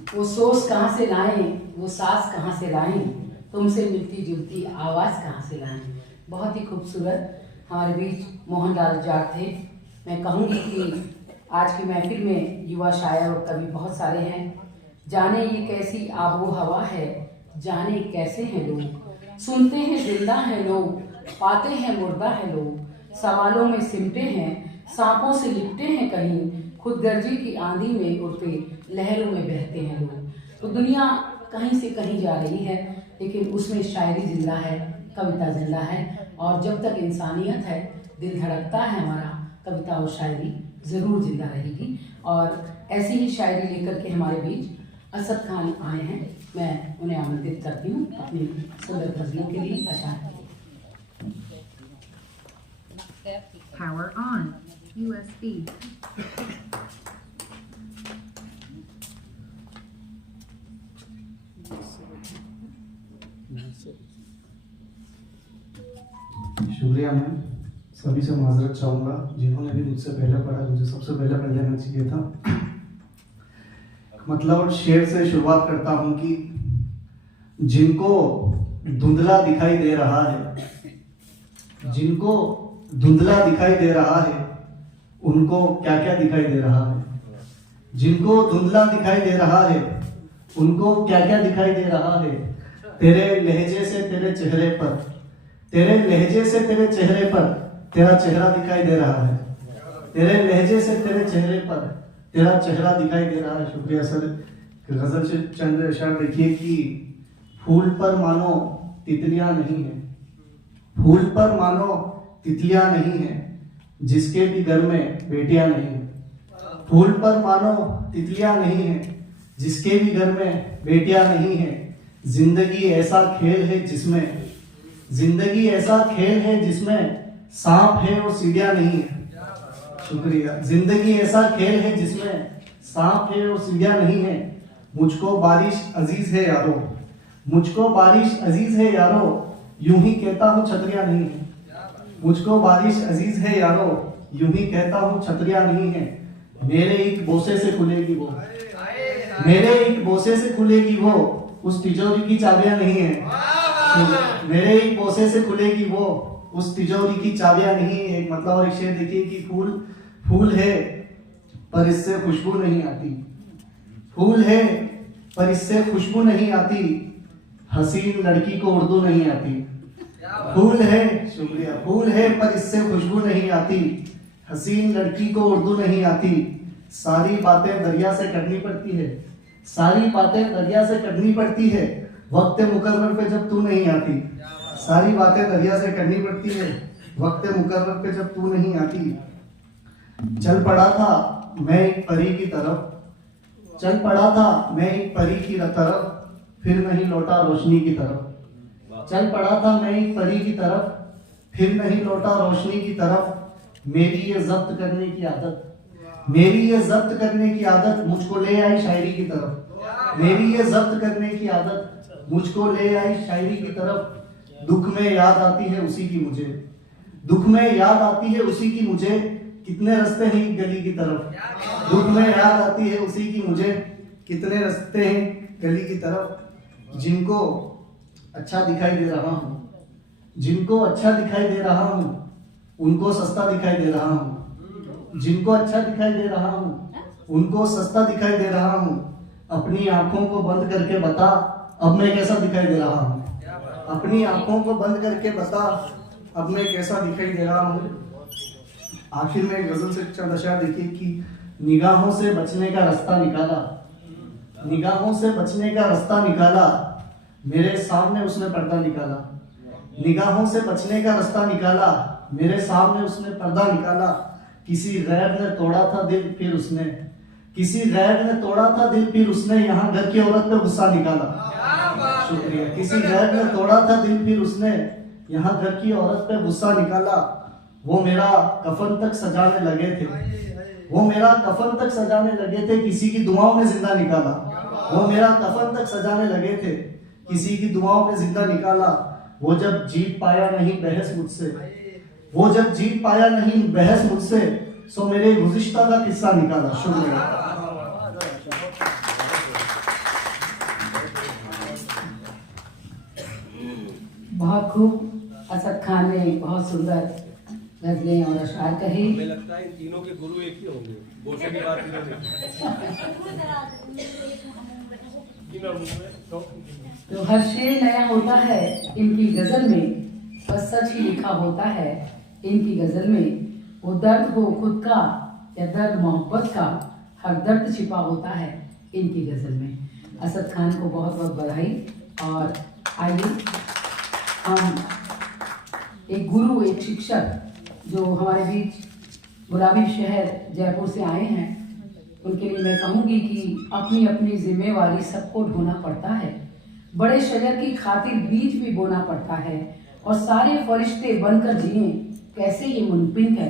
वो सोच कहाँ से लाएं, वो सास कहाँ से लाएं, तुमसे मिलती जुलती आवाज़ कहाँ से लाएं। बहुत ही खूबसूरत हमारे बीच मोहनलाल जाट थे। मैं कहूँगी कि आज की महफिल में युवा शायर और कवि बहुत सारे हैं। जाने ये कैसी आबो हवा है, जाने कैसे हैं लोग, सुनते हैं जिंदा हैं लोग, पाते हैं मुर्दा है लोग, सवालों में सिमटे हैं, सांपों से लिपटे हैं कहीं, खुदगर्जी की आंधी में उड़ते लहरों में बहते हैं लोग। तो दुनिया कहीं से कहीं जा रही है, लेकिन उसमें शायरी जिंदा है, कविता जिंदा है, और जब तक इंसानियत है, दिल धड़कता है हमारा, कविता और शायरी ज़रूर जिंदा रहेगी। और ऐसी ही शायरी लेकर के हमारे बीच असद खान आए हैं। मैं उन्हें आमंत्रित करती हूँ अपनी सुंदर गज़लों के लिए, अशार के लिए। Power on. USB. शुक्रिया मैम। सभी से माजरत चाहूँगा जिन्होंने भी मुझसे पहले पढ़ा, मुझे सबसे पहले पढ़ लेना चाहिए था। मतलब शेर से शुरुआत करता हूँ कि जिनको धुंधला दिखाई दे रहा है, जिनको धुंधला दिखाई दे रहा है, उनको क्या क्या दिखाई दे रहा है। जिनको धुंधला दिखाई दे रहा है, उनको क्या क्या दिखाई दे रहा है। तेरे लहजे से तेरे चेहरे पर, तेरे लहजे से तेरे चेहरे पर तेरा चेहरा दिखाई दे रहा है। तेरे लहजे से तेरे चेहरे पर तेरा चेहरा दिखाई दे रहा है। शुक्रिया सर। गजल से चंद अशआर देखिए कि फूल पर मानो तितलियां नहीं है, फूल पर मानो तितलियां नहीं है, जिसके भी घर में बेटियां नहीं है। फूल पर मानो तितलियां नहीं है, जिसके भी घर में बेटियां नहीं है। जिंदगी ऐसा खेल है जिसमें, जिंदगी ऐसा खेल है जिसमें सांप है और सीढ़ियां नहीं है। शुक्रिया। जिंदगी ऐसा खेल है जिसमें सांप है और सीढ़ियां नहीं है। मुझको बारिश अजीज है यारो, मुझको बारिश अजीज है यारो, यूं ही कहता हूँ छतरियां नहीं है। मुझको बारिश अजीज है यारो, यूं ही कहता हूँ छतरियां नहीं है। मेरे एक बोसे से खुलेगी वो, मेरे एक बोसे से खुलेगी वो, उस तिजोरी की चाबियां नहीं है। मेरे एक बोसे से खुलेगी वो, उस तिजोरी की चाबियां नहीं है। एक मतलब और एक शेर देखिए कि फूल फूल है पर इससे खुशबू नहीं आती। फूल है पर इससे खुशबू नहीं आती। हसीन लड़की को उर्दू नहीं आती। फूल है, शुक्रिया, फूल है पर इससे खुशबू नहीं आती। हसीन लड़की को उर्दू नहीं आती। सारी बातें दरिया से करनी पड़ती है। सारी बातें दरिया से करनी पड़ती है। वक्त मुकर्रर पे जब तू नहीं आती। सारी बातें दरिया से करनी पड़ती है। वक्त मुकर्रर पे जब तू नहीं आती। चल पड़ा था मैं एक परी की तरफ। चल पड़ा था मैं एक परी की तरफ, फिर नहीं लौटा रोशनी की तरफ। चल पड़ा था मैं एक परी की तरफ, फिर नहीं लौटा रोशनी की तरफ। मेरी ये जब्त करने की आदत, मेरी ये जब्त करने की आदत मुझको ले आई शायरी की तरफ। मेरी ये जब्त करने की आदत मुझको ले आई शायरी की तरफ। दुख में याद आती है उसी की मुझे, दुख में याद आती है उसी की मुझे। कितने रास्ते हैं गली की तरफ। दुख में याद आती है उसी की मुझे। कितने रास्ते हैं गली की तरफ। जिनको अच्छा दिखाई दे रहा हूँ, जिनको अच्छा दिखाई दे रहा हूँ, उनको सस्ता दिखाई दे रहा हूँ। जिनको अच्छा दिखाई दे रहा हूँ, उनको सस्ता दिखाई दे रहा हूँ। अपनी आंखों को बंद करके बता अब मैं कैसा दिखाई दे रहा हूँ। अपनी आंखों को बंद करके बता अब मैं कैसा दिखाई दे रहा हूँ। आखिर में गजल से चंद अशआर देखिए कि निगाहों से बचने का रास्ता निकाला, निगाहों से बचने का रास्ता निकाला। मेरे सामने उसने पर्दा निकाला। निगाहों से बचने का रास्ता निकाला, मेरे सामने उसने पर्दा निकाला। किसी गैर ने तोड़ा था दिल फिर उसने, किसी गैर ने तोड़ा था दिल फिर उसने यहाँ घर की औरत पे गुस्सा निकाला। शुक्रिया। किसी गैर ने तोड़ा था दिल फिर उसने यहाँ घर की औरत पे गुस्सा निकाला। वो मेरा कफन तक सजाने लगे थे, वो मेरा कफन तक सजाने लगे थे, किसी की दुआओं में जिंदा निकाला। वो मेरा कफन तक सजाने लगे थे, किसी की दुआओं में जिंदा निकाला। वो जब जीत पाया नहीं बहस मुझसे, वो जब जीत पाया नहीं बहस मुझसे, सो मेरे गुज़िश्ता का किस्सा निकाला। शुक्रिया। बहुत खूब। असद खान ने बहुत सुंदर गजलें और अशआर कहे। हमें लगता है इन तीनों के गुरु एक ही होंगे। बोसे की बात तो हर शेर नया होता है इनकी गजल में, बस सच ही लिखा होता है इनकी गजल में। वो दर्द हो खुद का या दर्द मोहब्बत का, हर दर्द छिपा होता है इनकी गजल में। असद खान को बहुत बहुत बधाई। और आइए हम एक गुरु, एक शिक्षक जो हमारे बीच गुलाबी शहर जयपुर से आए हैं, उनके लिए मैं कहूँगी कि अपनी अपनी जिम्मेवारी सबको ढोना पड़ता है। बड़े शजर की खातिर बीज भी बोना पड़ता है। और सारे फरिश्ते बनकर जिए कैसे ये मुमकिन है,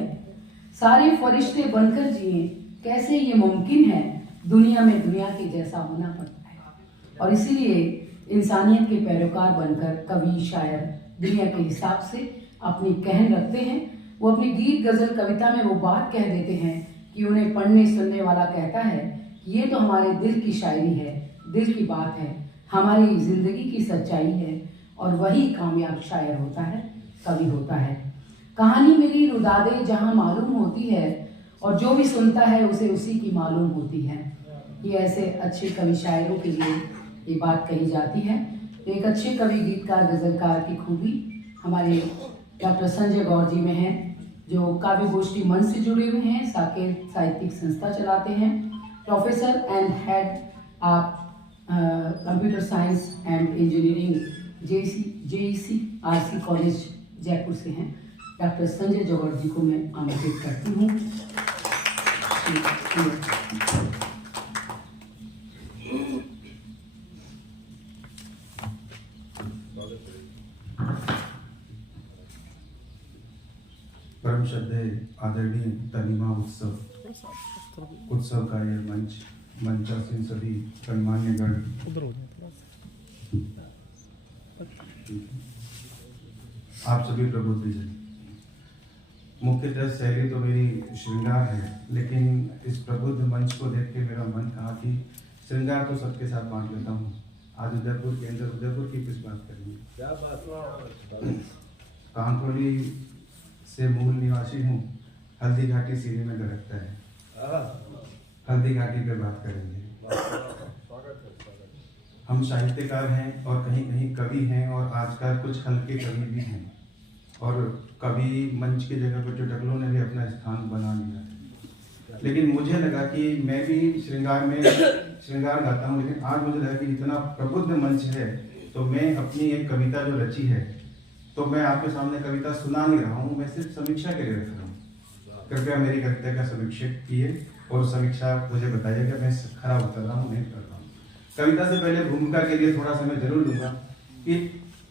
सारे फरिश्ते बनकर जिए कैसे ये मुमकिन है। दुनिया में दुनिया के जैसा होना पड़ता है। और इसीलिए इंसानियत के पैरोकार बनकर कवि शायर दुनिया के हिसाब से अपनी कहन रखते हैं। वो अपनी गीत गजल कविता में वो बात कह देते हैं कि उन्हें पढ़ने सुनने वाला कहता है कि ये तो हमारे दिल की शायरी है, दिल की बात है, हमारी जिंदगी की सच्चाई है। और वही कामयाब शायर होता है, कवि होता है। कहानी मेरी रुदादे जहाँ मालूम होती है, और जो भी सुनता है उसे उसी की मालूम होती है। ये ऐसे अच्छे कवि शायरों के लिए ये बात कही जाती है। तो एक अच्छे कवि गीतकार गजलकार की खूबी हमारे डॉक्टर संजय गौर जी में है, जो काव्य गोष्ठी मंच से जुड़े हुए हैं, साकेत साहित्यिक संस्था चलाते हैं, professor and head of computer science and engineering JEC RC college Jaipur से हैं। डॉक्टर संजय जौहर जी को मैं आमंत्रित करती हूँ। परम श्रद्धेय आदरणीय तनिमा उत्सव कार्य मंचासीन सभी गणमान्य गण, आप सभी प्रबुद्धजन। मुख्यतः शैली तो मेरी श्रृंगार है, लेकिन इस प्रबुद्ध मंच को देख के मेरा मन कहा कि श्रृंगार तो सबके साथ बांट लेता हूँ। आज उदयपुर के अंदर उदयपुर की किस बात करेंगे। क्या बात। कांकोली से मूल निवासी हूँ, हल्दी घाटी सीने में धड़कता है। हल्दी घाटी पे बात करेंगे। हम साहित्यकार हैं और कहीं कहीं कवि हैं और आजकल कुछ हल्के कवि भी हैं और कवि मंच की जगह पर टकलों ने भी अपना स्थान बना लिया। लेकिन मुझे लगा कि मैं भी श्रृंगार गाता हूँ, लेकिन आज मुझे लगा कि इतना प्रबुद्ध मंच है तो मैं अपनी एक कविता जो रची है तो मैं आपके सामने कविता सुना नहीं रहा हूँ, मैं सिर्फ समीक्षा के लिए रख रहा हूँ। कृपया मेरी कविता का समीक्षा किए और समीक्षा मुझे बताइएगा मैं खरा उतर रहा हूँ नहीं कर रहा हूँ। कविता से पहले भूमिका के लिए थोड़ा समय जरूर लूंगा कि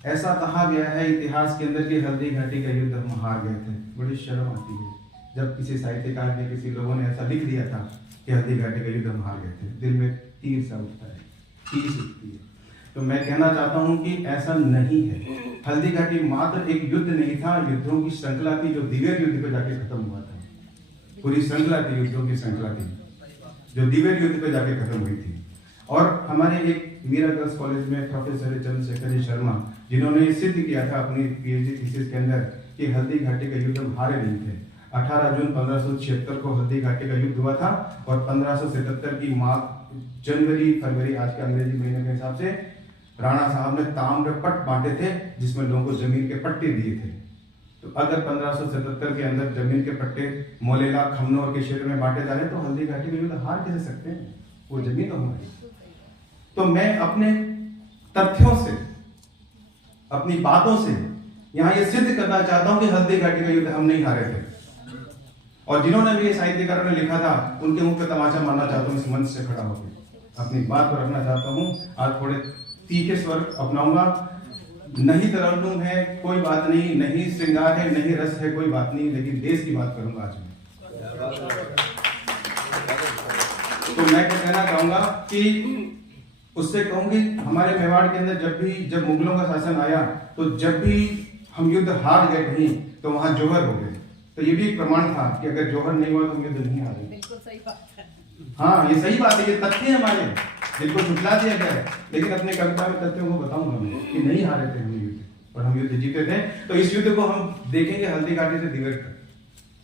ऐसा कहा गया है इतिहास के अंदर कि हल्दी घाटी का युद्ध हम हार गए थे। बड़ी शर्म आती है जब किसी साहित्यकार ने, किसी लोगों ने ऐसा लिख दिया था कि हल्दी घाटी का युद्ध हम हार गए थे। दिल में तीर सा उठता है, तीर उठती है। तो मैं कहना चाहता हूं कि ऐसा नहीं है। हल्दी घाटी मात्र एक युद्ध नहीं था, युद्धों की श्रृंखला थी जो दिगर युद्ध पे जाके खत्म हुआ था। पूरी श्रृंखला थी, युद्धों की श्रृंखला थी जो दिगर युद्ध पे जाके खत्म हुई थी। और हमारे एक मीरा गर्ल्स कॉलेज में प्रोफेसर चंद्रशेखर शर्मा, जिन्होंने ये सिद्ध किया था अपनी पीएचडी थीसिस के अंदर कि हल्दी घाटी का युद्ध हम हारे नहीं थे। 18 जून 1576 को हल्दी घाटी का युद्ध हुआ था और 1577 की जनवरी फरवरी आज के अंग्रेजी महीने के हिसाब से राणा साहब ने ताम्र पट्ट बांटे थे जिसमें लोगों को जमीन के पट्टे दिए थे। तो अगर 1577 के अंदर जमीन के पट्टे मोलेला खमनोर के क्षेत्र में बांटे जा रहे तो हल्दी घाटी का युद्ध हार कैसे सकते हैं? वो जमीन तो हमारी। तो मैं अपने तथ्यों से, अपनी बातों से यहां ये सिद्ध करना चाहता हूं कि हल्दी घाटी का युद्ध हम नहीं हारे थे। और जिन्होंने भी ये साहित्यकारों ने लिखा था उनके मुंह पे तमाचा मारना चाहता हूं, इस मंच से खड़ा होकर अपनी बात को रखना चाहता हूं। आज थोड़े तीखे स्वर अपनाऊंगा। नहीं तरन्नुम है कोई बात नहीं, नहीं श्रृंगार है, नहीं रस है कोई बात नहीं, लेकिन देश की बात करूंगा आज मैं। तो मैं क्या कहना चाहूंगा कि उससे कहूंगी हमारे मेवाड़ के अंदर जब मुगलों का शासन आया तो जब भी हम युद्ध हार गए कहीं तो वहां जौहर हो गए। तो ये भी एक प्रमाण था कि अगर जौहर नहीं हुआ तो हम युद्ध नहीं हारे। बिल्कुल सही बात है। हाँ, ये सही बात है, ये तथ्य है हमारे, जिनको झुठला दिया गया है। लेकिन अपने कविता में तथ्यों को बताऊंगा मैं कि नहीं हारे थे हम युद्ध और हम युद्ध जीते थे। तो इस युद्ध को हम देखेंगे हल्दी घाटी से दिगर तक।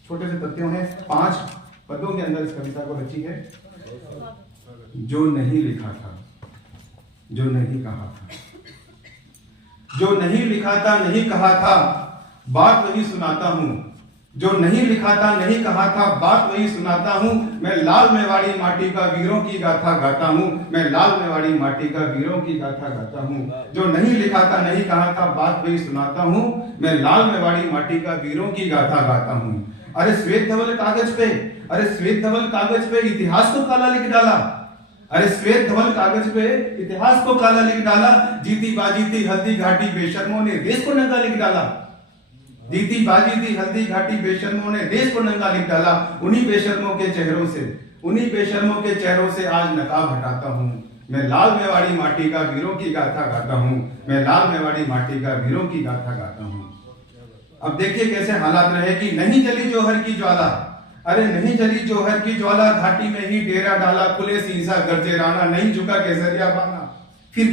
छोटे से तथ्यों हैं, 5 पदों के अंदर इस कविता को रची है। जो नहीं लिखा था, जो नहीं कहा था, जो नहीं लिखा था नहीं कहा था, बात वही सुनाता हूं। जो नहीं लिखा था नहीं कहा था, बात वही सुनाता हूं। मैं लाल मेवाड़ी माटी का वीरों की गाथा गाता हूं। मैं लाल मेवाड़ी माटी का वीरों की गाथा गाता हूं। जो नहीं लिखा था नहीं कहा था, बात वही सुनाता हूं। मैं लाल मेवाड़ी माटी का वीरों की गाथा गाता हूं। अरे श्वेत धवल कागज पे, अरे श्वेत धवल कागज पे इतिहास को काला लिख डाला। अरे श्वेत धवल कागज पे इतिहास को काला लिख डाला। जीती बाजी थी हल्दी घाटी बेशर्मों ने देश को नंगा लिख डाला। जीती बाजी थी हल्दी घाटी बेशर्मों ने देश को नंगा लिख डाला। उन्हीं बेशर्मों के चेहरों से, उन्हीं बेशर्मों के चेहरों से आज नकाब हटाता हूं। मैं लाल मेवाड़ी माटी का वीरों की गाथा गाता हूं। मैं लाल मेवाड़ी माटी का वीरों की गाथा गाता हूं। अब देखिए कैसे हालात रहे कि नहीं जली जौहर की ज्वाला। अरे नहीं जली जौहर की ज्वाला, घाटी में ही डेरा डाला। खुले सीसा गरजे राणा, नहीं झुका केसरिया बाना। फिर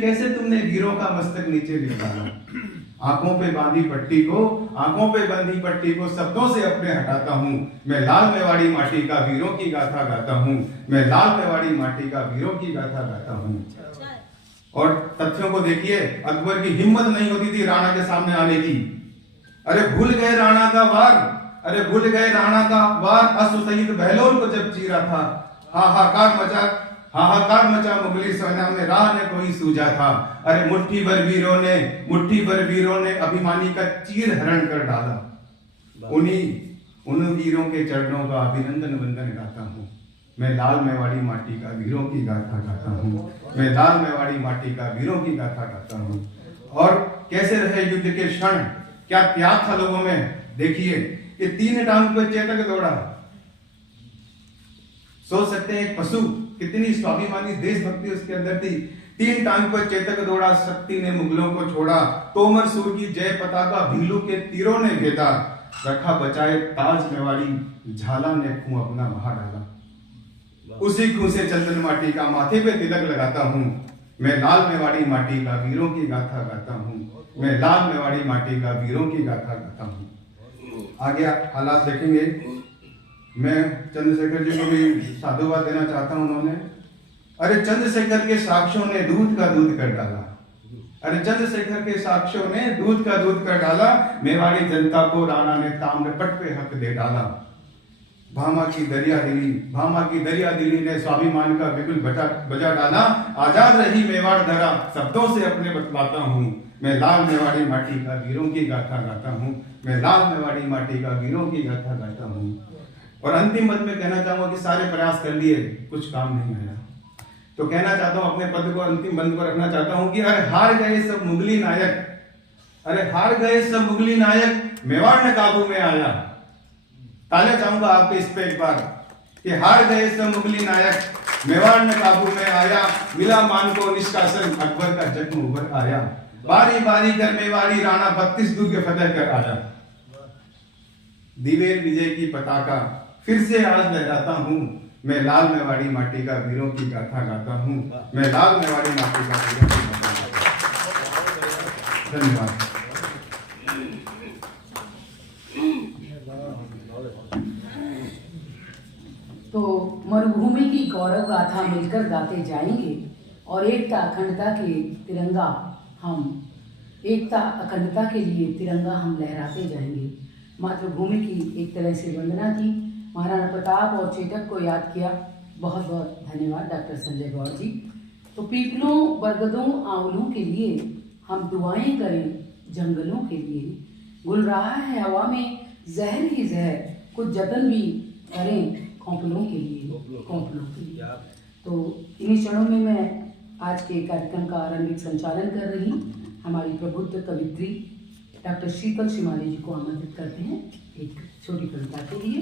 कैसे तुमने वीरों का मस्तक नीचे लिख डाला। आंखों पे बांधी पट्टी को, आंखों पे बंधी पट्टी को शब्दों से अपने हटाता हूं। मैं लाल मेवाड़ी माटी का वीरों की गाथा गाता हूं। मैं लाल मेवाड़ी माटी का वीरों की गाथा गाता हूं। और तथ्यों को देखिए, अकबर की हिम्मत नहीं होती थी राणा के सामने आने की। अरे भूल गए राणा का वार, अरे भूल गए राणा का वार। असु सहित बहलोल को जब चीरा था, हाहाकार मचा मुगली सेना में, राह ने कोई सूझा था। अरे मुट्ठी भर वीरों ने अभिमानी का चीर हरण कर डाला। उन वीरों के चरणों का अभिनंदन वंदन गाता हूँ। मैं लाल मेवाड़ी माटी का वीरों की गाथा गाता हूँ। मैं लाल मेवाड़ी माटी का वीरों की गाथा गाता हूँ। और कैसे रहे युद्ध के क्षण, क्या त्याग था लोगों में। देखिए कि 3 टांग पर चेतक दौड़ा। सोच सकते हैं एक पशु कितनी स्वाभिमानी देशभक्ति उसके अंदर थी। 3 टांग पर चेतक दौड़ा, शक्ति ने मुगलों को छोड़ा। तोमर सूर की जय पताका भीलू के तीरों ने भेदा। रखा बचाए ताज मेवाड़ी, झाला ने खूं अपना बहा डाला। उसी खूं से चंदन माटी का माथे पे तिलक लगाता हूँ। मैं लाल मेवाड़ी माटी का वीरों की गाथा गाता हूँ। मैं लाल मेवाड़ी माटी का वीरों की गाथा गाता हूँ। आगे हालात देखेंगे मैं चंद्रशेखर जी को भी साधुवाद देना चाहता हूं। उन्होंने, अरे चंद्रशेखर के साक्ष्यों ने दूध का दूध कर डाला, अरे चंद्रशेखर के साक्ष्यों ने दूध का दूध कर डाला, मेवाड़ी जनता को राणा ने ताम्रपट पे हक दे डाला। भामा की दरिया दिली ने स्वाभिमान का बिगुल बजा डाला। आजाद रही मेवाड़ धरा, शब्दों से अपने बतलाता हूँ, मैं लाल मेवाड़ी माटी का वीरों की गाथा गाता हूँ, मैं लाल मेवाड़ी माटी का वीरों की गाथा गाता हूँ। और अंतिम मत में कहना चाहूंगा कि सारे प्रयास कर लिए, कुछ काम नहीं आया, तो कहना चाहता हूं, अपने पद को अंतिम बंद को रखना चाहता हूं कि अरे हार गए सब मुगली नायक, अरे हार गए सब मुगली नायक, मेवाड़ ने काबू में आया। तालियां चाहूंगा आपके इस पे एक बार कि हार गए सब मुगली नायक, मेवाड़ ने काबू में आया, मिला मान को निष्कासन, अकबर का जख्म उभर आया। बारी बारी कर मेवाड़ी राणा 32 दुर्ग फतेह कर आया। दिवेर विजय की पताका फिर से आज लहराता हूं, मैं लाल मेवाड़ी माटी का वीरों की गाथा गाता हूँ, मैं लाल मेवाड़ी माटी का वीरों की गाथा गाता हूँ। धन्यवाद। तो मरुभूमि की गौरव गाथा मिलकर गाते जाएंगे और एकता अखंडता के लिए तिरंगा हम लहराते जाएंगे। मातृभूमि की एक तरह से वंदना की, महाराणा प्रताप और चेतक को याद किया। बहुत बहुत धन्यवाद डॉक्टर संजय गौड़ जी। तो पीपलों, बरगदों, आंवलों के लिए हम दुआएं करें, जंगलों के लिए गुल रहा है हवा में जहर ही जहर, कुछ जतन भी करें खोपलों के लिए। तो इन्हीं क्षणों में मैं आज के कार्यक्रम का आरंभिक संचालन कर रही हमारी प्रबुद्ध कवित्री डॉक्टर शीतल शिमाली जी को आमंत्रित करते हैं एक छोटी कविता के लिए।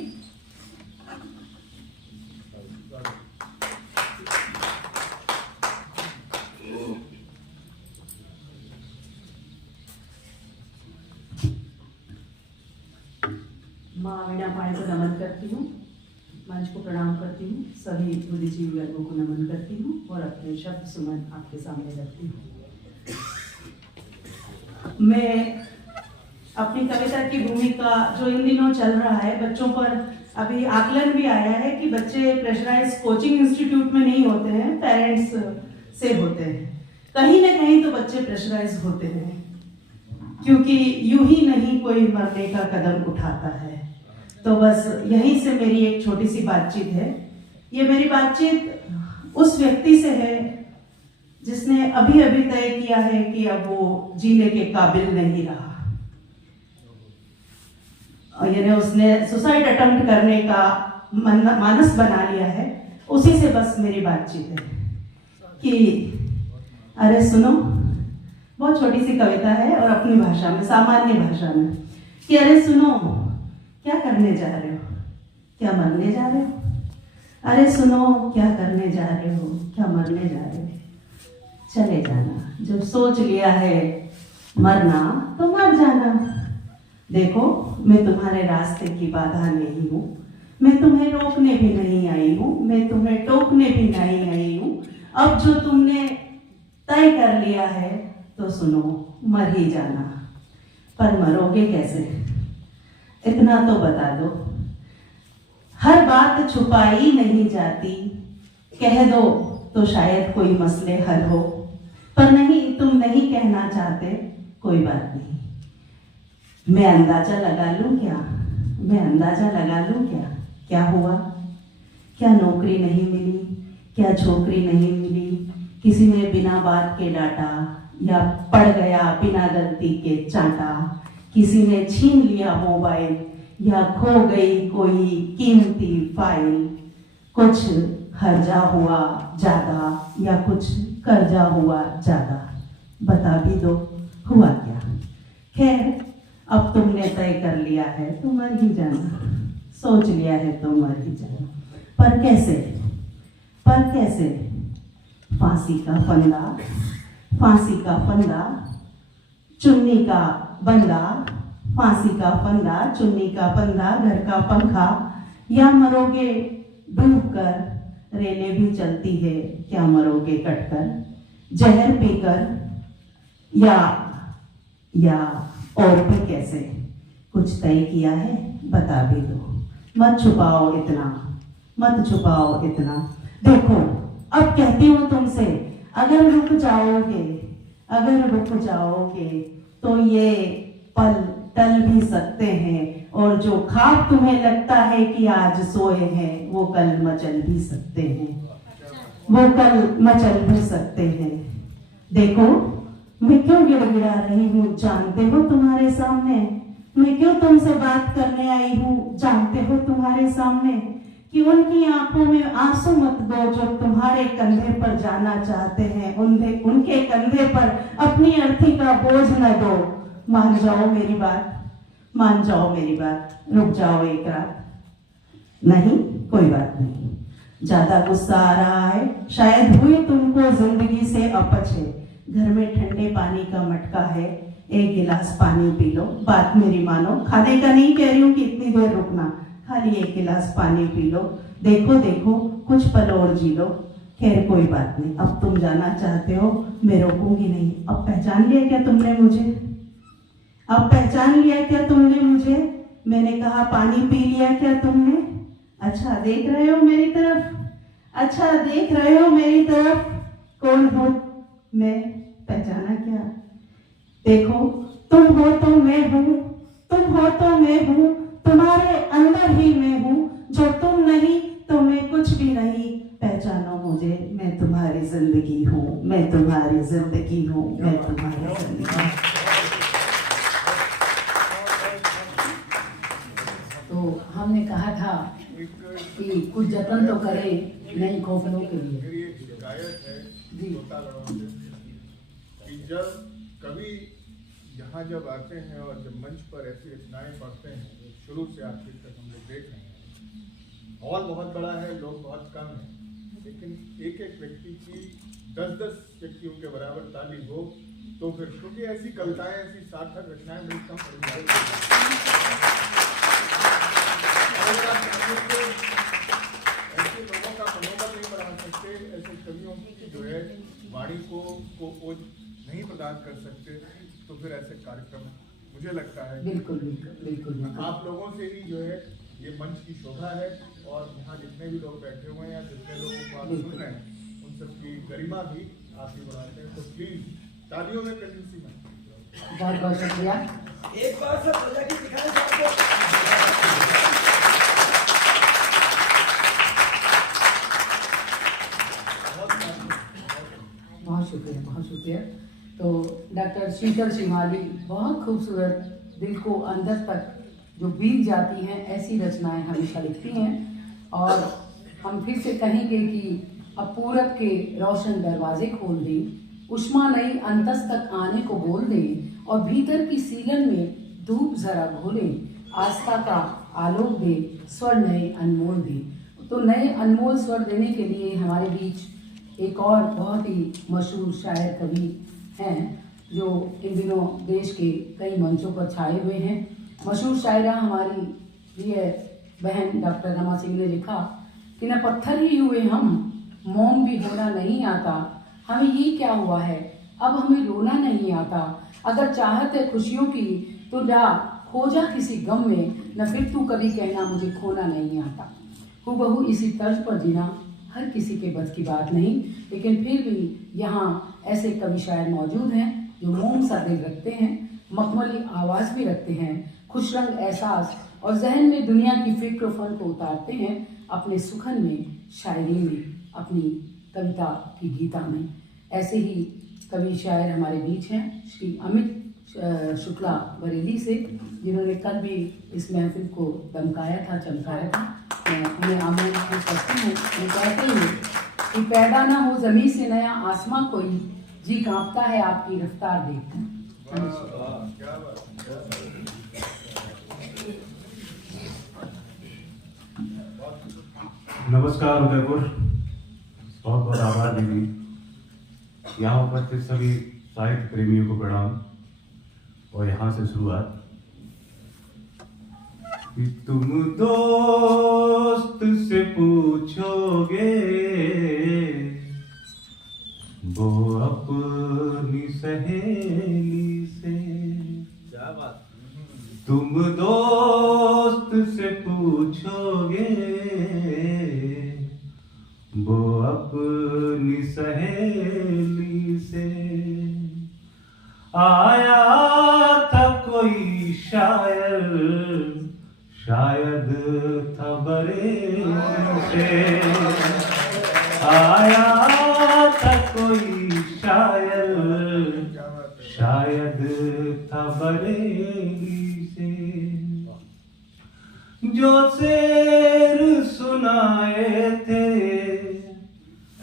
माँ वीणा पाणी को नमन करती हूँ, मंच को प्रणाम करती हूँ, सभी बुद्धिजीवी वर्गों को नमन करती हूँ और अपने शब्द सुमन आपके सामने रखती हूँ। मैं अपनी कविता की भूमिका जो इन दिनों चल रहा है, बच्चों पर अभी आकलन भी आया है कि बच्चे प्रेशराइज कोचिंग इंस्टीट्यूट में नहीं होते हैं, पेरेंट्स से होते हैं। कहीं ना कहीं तो बच्चे प्रेशराइज होते हैं, क्योंकि यूं ही नहीं कोई मरने का कदम उठाता है। तो बस यहीं से मेरी एक छोटी सी बातचीत है। ये मेरी बातचीत उस व्यक्ति से है जिसने अभी अभी तय किया है कि अब वो जीने के काबिल नहीं रहा, और यानी उसने सुसाइड अटेम्प्ट करने का मानस बना लिया है। उसी से बस मेरी बातचीत है कि अरे सुनो, बहुत छोटी सी कविता है और अपनी भाषा में, सामान्य भाषा में, कि अरे सुनो, क्या करने जा रहे हो, क्या मरने जा रहे हो? अरे सुनो, क्या करने जा रहे हो, क्या मरने जा रहे हो? चले जाना, जब सोच लिया है मरना तो मर जाना। देखो, मैं तुम्हारे रास्ते की बाधा नहीं हूँ, मैं तुम्हें रोकने भी नहीं आई हूँ, मैं तुम्हें टोकने भी नहीं आई हूँ। अब जो तुमने तय कर लिया है तो सुनो, मर ही जाना। पर मरोगे कैसे, इतना तो बता दो। हर बात छुपाई नहीं जाती, कह दो तो शायद कोई मसले हल हो, पर नहीं, तुम नहीं कहना चाहते, कोई बात नहीं। मैं अंदाजा लगा लूं क्या, मैं अंदाजा लगा लूं क्या, क्या हुआ? क्या नौकरी नहीं मिली, क्या छोकरी नहीं मिली, किसी ने बिना बात के डांटा, या पड़ गया बिना गलती के चांटा, किसी ने छीन लिया मोबाइल, या खो गई कोई कीमती फाइल, कुछ हर्जा हुआ ज्यादा या कुछ कर्जा हुआ ज्यादा, बता भी दो हुआ क्या? खैर, अब तुमने तय कर लिया है तो मर ही जाना, सोच लिया है तो मर ही जाना। पर कैसे, पर कैसे? फांसी का फंदा, फांसी का फंदा, चुन्नी का बंदा, फांसी का फंदा, चुन्नी का बंदा, घर का पंखा, या मरोगे डूब कर, रेले भी चलती है, क्या मरोगे कटकर, जहर पीकर, या और भी कैसे? कुछ तय किया है, बता भी दो, मत छुपाओ इतना, मत छुपाओ इतना। देखो अब कहती हूँ तुमसे, अगर रुक जाओगे, अगर रुक जाओगे तो ये पल टल भी सकते हैं, और जो ख्वाब तुम्हें लगता है कि आज सोए हैं वो कल मचल भी सकते हैं, वो कल मचल भी सकते हैं। देखो मैं क्यों गिड़गिड़ा रही हूँ जानते हो तुम्हारे सामने, मैं क्यों तुमसे बात करने आई हूँ जानते हो तुम्हारे सामने, कि उनकी आंखों में आंसू मत दो जो तुम्हारे कंधे पर जाना चाहते हैं, उनके कंधे पर अपनी अर्थी का बोझ न दो। मान जाओ मेरी बात, मान जाओ मेरी बात, रुक जाओ एक रात। नहीं कोई बात नहीं, ज्यादा गुस्सा आ रहा है, शायद हुई तुमको जिंदगी से अपच है। घर में ठंडे पानी का मटका है, एक गिलास पानी पी लो, बात मेरी मानो, खाने का नहीं कह रही हूँ कि इतनी देर रुकना, खाली एक गिलास पानी पी लो। देखो देखो कुछ पल और जी लो। खैर कोई बात नहीं, अब तुम जाना चाहते हो, मैं रोकूंगी नहीं। अब पहचान लिया क्या तुमने मुझे, अब पहचान लिया क्या तुमने मुझे, मैंने कहा पानी पी लिया क्या तुमने। अच्छा देख रहे हो मेरी तरफ, अच्छा देख रहे हो मेरी तरफ, कौन हो मैं, पहचाना क्या। देखो तुम हो तो मैं हूँ, तुम हो तो मैं हूँ, तुम्हारे अंदर ही मैं हूँ, जो तुम नहीं तो मैं कुछ भी नहीं। पहचानो मुझे, मैं तुम्हारी जिंदगी हूँ, मैं तुम्हारी जिंदगी हूँ, मैं तुम्हारी जिंदगी हूँ। तो हमने कहा था कि कुछ जतन तो करें नई खोपड़ों के लिए। मेरी एक शिकायत है जी। श्रोतागणों से कि जब कभी यहाँ जब आते हैं और जब मंच पर ऐसी रचनाएं पढ़ते हैं, शुरू से आखिर तक हम लोग देख रहे हैं, हॉल बहुत बड़ा है, लोग बहुत कम हैं, लेकिन एक एक व्यक्ति की 10-10 व्यक्तियों के बराबर ताली हो तो फिर, क्योंकि ऐसी कविताएं, ऐसी सार्थक रचनाएं बड़ी कम पढ़ी जाती हैं। अगर आप ऐसे लोगों का मनोबल नहीं बढ़ा सकते, ऐसे कवियों की जो है वाणी को ओज नहीं प्रदान कर सकते, तो फिर ऐसे कार्यक्रम मुझे लगता है बिल्कुल बिल्कुल बिल्कुल आप लोगों से ही जो है ये मंच की शोभा है, और यहाँ जितने भी लोग बैठे हुए हैं या जितने लोगों को आप सुन रहे हैं उन सबकी गरिमा भी आप ही बढ़ाते हैं। तो प्लीज तालियों में कंजूसी मत। बहुत बहुत शुक्रिया। एक बार सब प्रजा की दिखाएं सबको। बहुत शुक्रिया, बहुत शुक्रिया। तो डॉक्टर शीतल शिवाली बहुत खूबसूरत, दिल को अंदर तक जो बीत जाती हैं ऐसी रचनाएं हमेशा लिखती हैं। और हम फिर से कहेंगे कि अब पूरब के रोशन दरवाजे खोल दें, उष्मा नई अंतस तक आने को बोल दें, और भीतर की सीलन में धूप जरा घोलें, आस्था का आलोक दे, स्वर नए अनमोल दे। तो नए अनमोल स्वर देने के लिए हमारे बीच एक और बहुत ही मशहूर शायर कवि हैं जो इन दिनों देश के कई मंचों पर छाए हुए हैं। मशहूर शायरा हमारी प्रिय बहन डॉक्टर रमा सिंह ने लिखा कि न पत्थर ही हुए हम, मोम भी होना नहीं आता, हमें ये क्या हुआ है, अब हमें रोना नहीं आता। अगर चाहत है खुशियों की तो जा खो जा किसी गम में, न फिर तू कभी कहना मुझे खोना नहीं आता। हूबहू इसी तर्ज पर जीना हर किसी के बस की बात नहीं, लेकिन फिर भी यहाँ ऐसे कवि शायर मौजूद हैं जो मोम सा दिल रखते हैं, मखमली आवाज़ भी रखते हैं, खुश रंग एहसास और जहन में दुनिया की फिक्र फन को उतारते हैं अपने सुखन में, शायरी में, अपनी कविता की गीता में। ऐसे ही कवि शायर हमारे बीच हैं श्री अमित शुक्ला बरेली से, जिन्होंने कल भी इस महफिल को दमकाया था, चमकाया था। मैं उन्हें आमंत्रित करती हूँ। वो कहते हैं कि पैदा ना हो ज़मीन से नया आसमां कोई, जी कांपता है आपकी रफ्तार देखकर। नमस्कार उदयपुर, बहुत बहुत आभार दीदी। यहाँ उपस्थित सभी साहित्य प्रेमियों को प्रणाम। और यहाँ से शुरुआत कि तुम दोस्त से पूछोगे वो अपनी सहेली से, तुम दोस्त से पूछोगे वो अपनी सहेली से। आया था कोई शायर, शायद था बरेली से। आया था कोई शायर, शायद था बरेली से। जो शेर सुनाए थे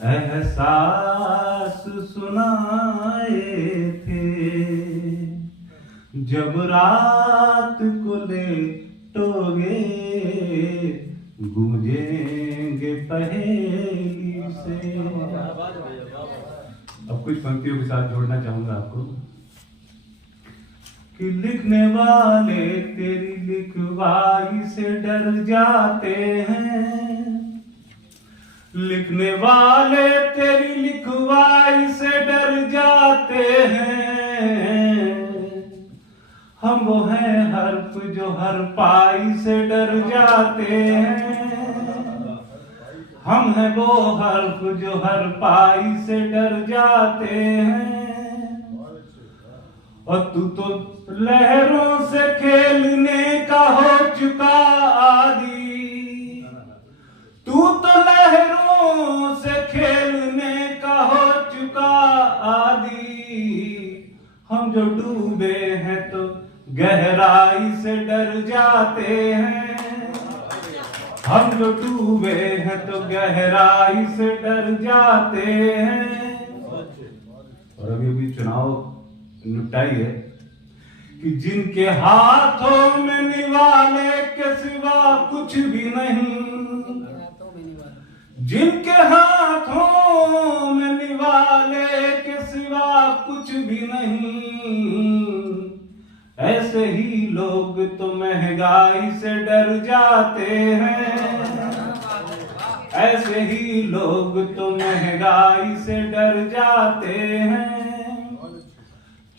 एहसास सुनाए थे। जब रात को लेटोगे गूंजेंगे पहेली से। अब कुछ पंक्तियों के साथ जोड़ना चाहूंगा आपको कि लिखने वाले तेरी लिखवाई से डर जाते हैं। लिखने वाले तेरी लिखवाई से डर जाते हैं। हम वो हैं हर्फ जो हर पाई से डर जाते हैं। हम हैं वो हर्फ जो हर पाई से डर जाते हैं। और तू तो लहरों से खेलने का हो चुका आदी। तू तो लहरों से खेलने का हो चुका आदी। हम जो डूबे हैं तो गहराई से डर जाते हैं। हम जो डूबे हैं तो गहराई से डर जाते हैं। और अभी चुनाव निपटाई है कि जिनके हाथों में निवाले के सिवा कुछ भी नहीं। जिनके हाथों में निवाले के सिवा कुछ भी नहीं। ऐसे ही लोग तो महंगाई से डर जाते हैं। ऐसे ही लोग तो महंगाई से डर जाते हैं।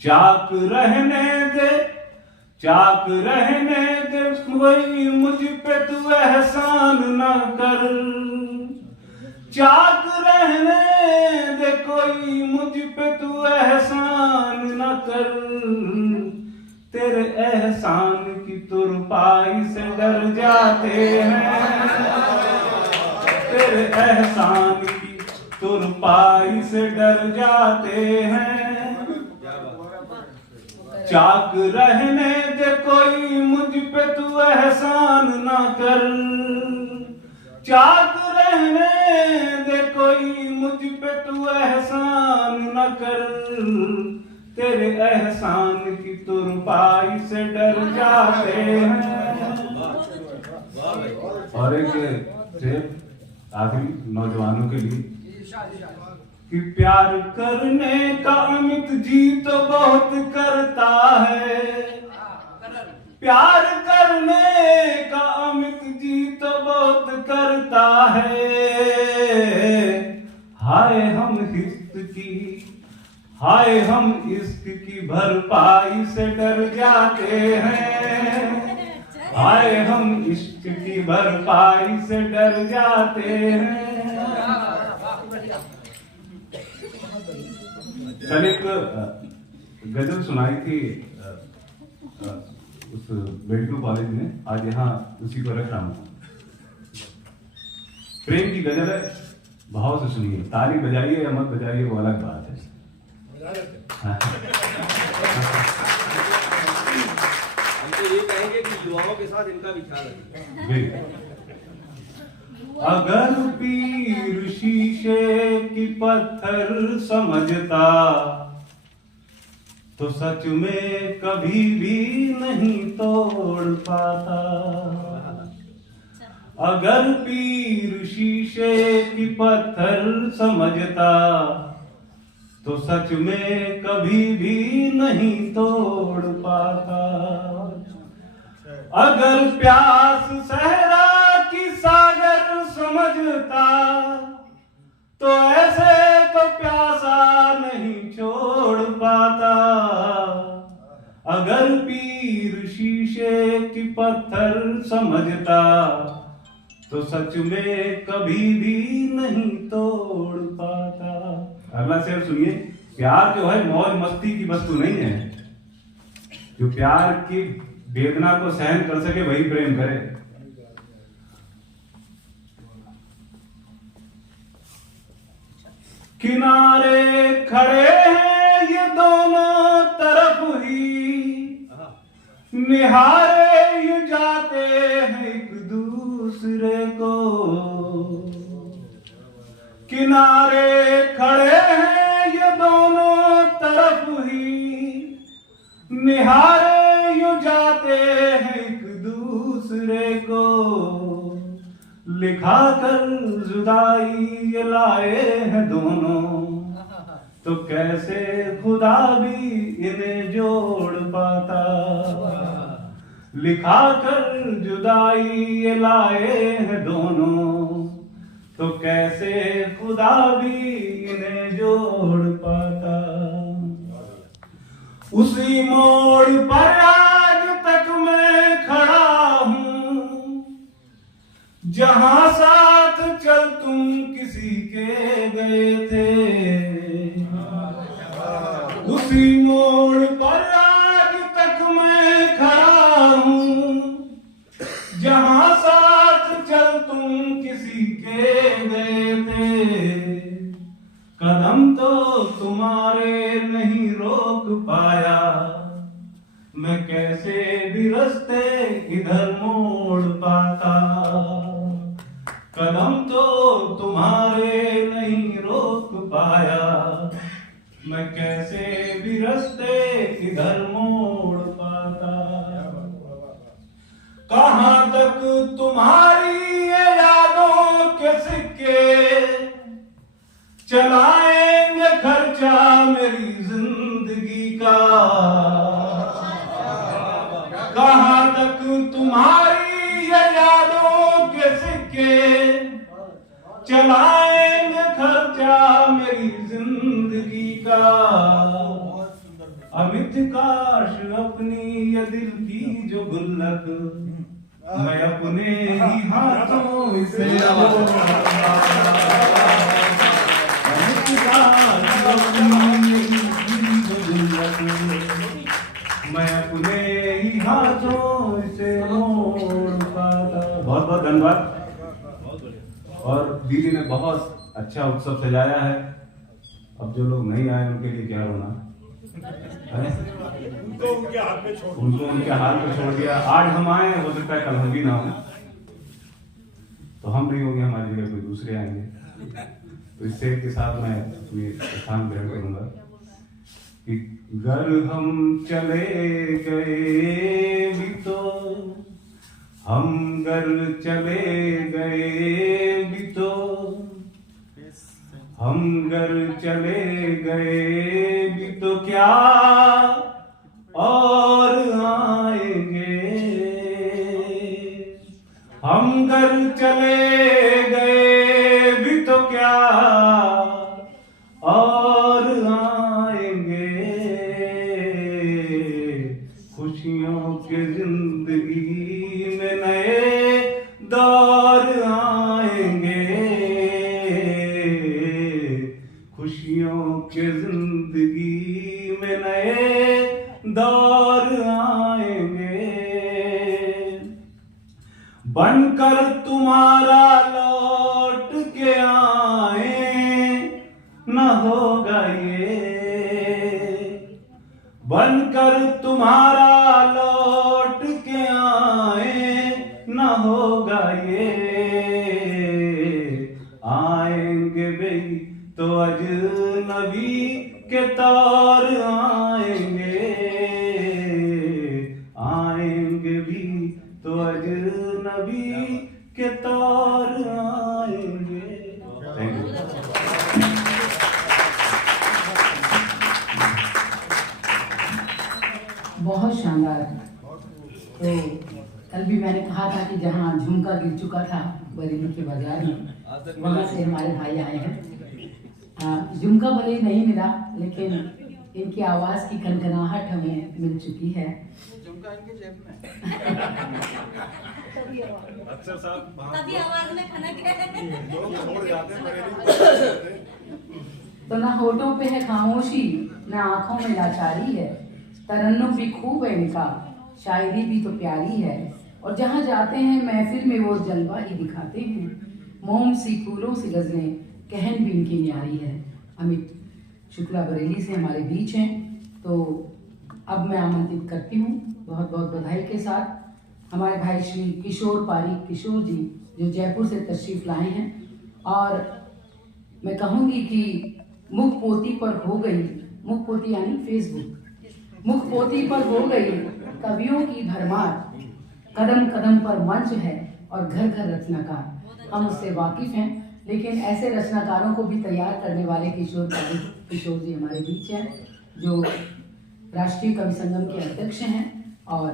चाक रहने दे, चाक रहने दे, वही मुझ पे तू एहसान न कर। चाक रहने दे, कोई मुझ पे तू एहसान न कर। तेरे एहसान की तुरपाई से डर जाते हैं। तेरे एहसान की तुरपाई से डर जाते हैं। चाक रहने दे, कोई मुझ पे तू एहसान ना कर। चाक रहने दे, कोई मुझ पे तू एहसान न कर। तेरे एहसान की तुरपाई से डर जाते हैं। और एक आखिरी नौजवानों के लिए कि प्यार करने का अमित जी तो बहुत करता है। प्यार करने का अमित जी तो बहुत करता है। हाय हम इश्क की भरपाई से डर जाते हैं। हाय हम इश्क की भरपाई से डर जाते हैं। कल एक गजल सुनाई थी उस बेल्टू कॉलेज में, आज यहाँ उसी को रख रहा हूँ। प्रेम की गजल है, भाव से सुनिए। ताली बजाइए या मत बजाइए वो अलग बात है। हम तो ये कहेंगे कि युवाओं के साथ इनका भी ख्याल रखिए। अगर पीर शीशे की पत्थर समझता तो सच में कभी भी नहीं तोड़ पाता। अगर पीर शीशे की पत्थर समझता तो सच में कभी भी नहीं तोड़ पाता। अगर प्यास सहरा की सागर समझता तो ऐसे तो प्यासा नहीं छोड़ पाता। अगर पीर शीशे शीशे की पत्थर समझता तो सच में कभी भी नहीं तोड़ पाता। अगला शेर सुनिए। प्यार जो है मौज मस्ती की वस्तु नहीं है। जो प्यार की वेदना को सहन कर सके वही प्रेम करे। किनारे खड़े हैं ये दोनों तरफ ही, निहारे ये जाते हैं एक दूसरे को। किनारे खड़े हैं ये दोनों तरफ ही, निहारे यूं जाते हैं एक दूसरे को। लिखा कर जुदाई ये लाए हैं दोनों, तो कैसे खुदा भी इन्हें जोड़ पाता। लिखा कर जुदाई ये लाए हैं दोनों, तो कैसे खुदा भी इन्हें जोड़ पाता। उसी मोड़ पर आज तक मैं खड़ा हूं, जहां साथ चल तुम किसी के गए थे। उसी मोड़ पर आज तक मैं खड़ा हूं, जहां साथ चल तुम किसी के गए थे। कदम तो तुम्हारे नहीं रोक पाया, मैं कैसे भी रास्ते इधर मोड़ पाता। कदम तो तुम्हारे नहीं रोक पाया, मैं कैसे भी रास्ते इधर मोड़ पाता। कहां तक तुम्हारी ये यादों के सिक्के चलाएंगे खर्चा मेरी जिंदगी का। कहां तक तुम्हारी ये यादों के सिक्के चलाएंगे खर्चा मेरी जिंदगी का। अमित काश अपनी ये दिल की जो गुल्लक मैं अपने ही हाथों से मैं अपने ही हाथों से मोड़ पाता। बहुत बहुत धन्यवाद। और दीदी ने बहुत अच्छा उत्सव सजाया है। अब जो लोग नहीं आए उनके लिए क्या होना है? उनको उनके हाथ में छोड़ दिया। आज हम आए, हो सकता है कल हम भी ना हो, तो हम नहीं होंगे, हमारी जगह कोई दूसरे आएंगे। तो इस शेर के साथ मैं अपनी स्थान ग्रहण करूंगा कि घर हम चले गए भी तो, हम घर चले गए भी तो, हम घर चले गए भी तो क्या और आएंगे। हम घर चले गए भी तो क्या और आएंगे। खुशियों के जिंदगी में नए दौर आएंगे। खुशियों के जिंदगी में नए दौर आएंगे। बनकर तुम्हारा लौट के आए न होगा ये। बनकर तुम्हारा लौट के आए न होगा ये। आएंगे भी तो अजनबी के तौर आएंगे। आएंगे भी तो अजनबी के तौर आएंगे। Thank you. बहुत शानदार। तो कल भी मैंने कहा था कि जहाँ झुमका गिर चुका था बरेली के बाजार में, वहाँ से हमारे भाई आए हैं। झुमका भले नहीं मिला, लेकिन इनकी आवाज़ की कनकनाहट हमें मिल चुकी है। होता है इनके जेब में। अक्सर साहब तभी आवाज में खनक है। लोग छोड़ जाते हैं बरेली। तो ना होठों पे है खामोशी, ना आंखों में लाचारी है, तरन्नुम भी खूब है इनका, शायरी भी तो प्यारी है, और जहाँ जाते हैं महफिल में वो जलवा ही दिखाते हैं। मोम सी फूलों सी गजलें कहन भी इनकी न्यारी है। अमित शुक्ला बरेली से हमारे बीच हैं, तो अब मैं आमंत्रित करती हूँ बहुत बहुत बधाई के साथ हमारे भाई श्री किशोर पारीक किशोर जी, जो जयपुर से तशरीफ लाए हैं। और मैं कहूँगी कि मुख पोती पर हो गई, मुख पोती यानी फेसबुक, मुख पोती पर हो गई कवियों की भरमार, कदम कदम पर मंच है और घर घर रचनाकार। हम उससे वाकिफ हैं, लेकिन ऐसे रचनाकारों को भी तैयार करने वाले किशोर जी हमारे बीच हैं, जो राष्ट्रीय कवि संगम के अध्यक्ष हैं और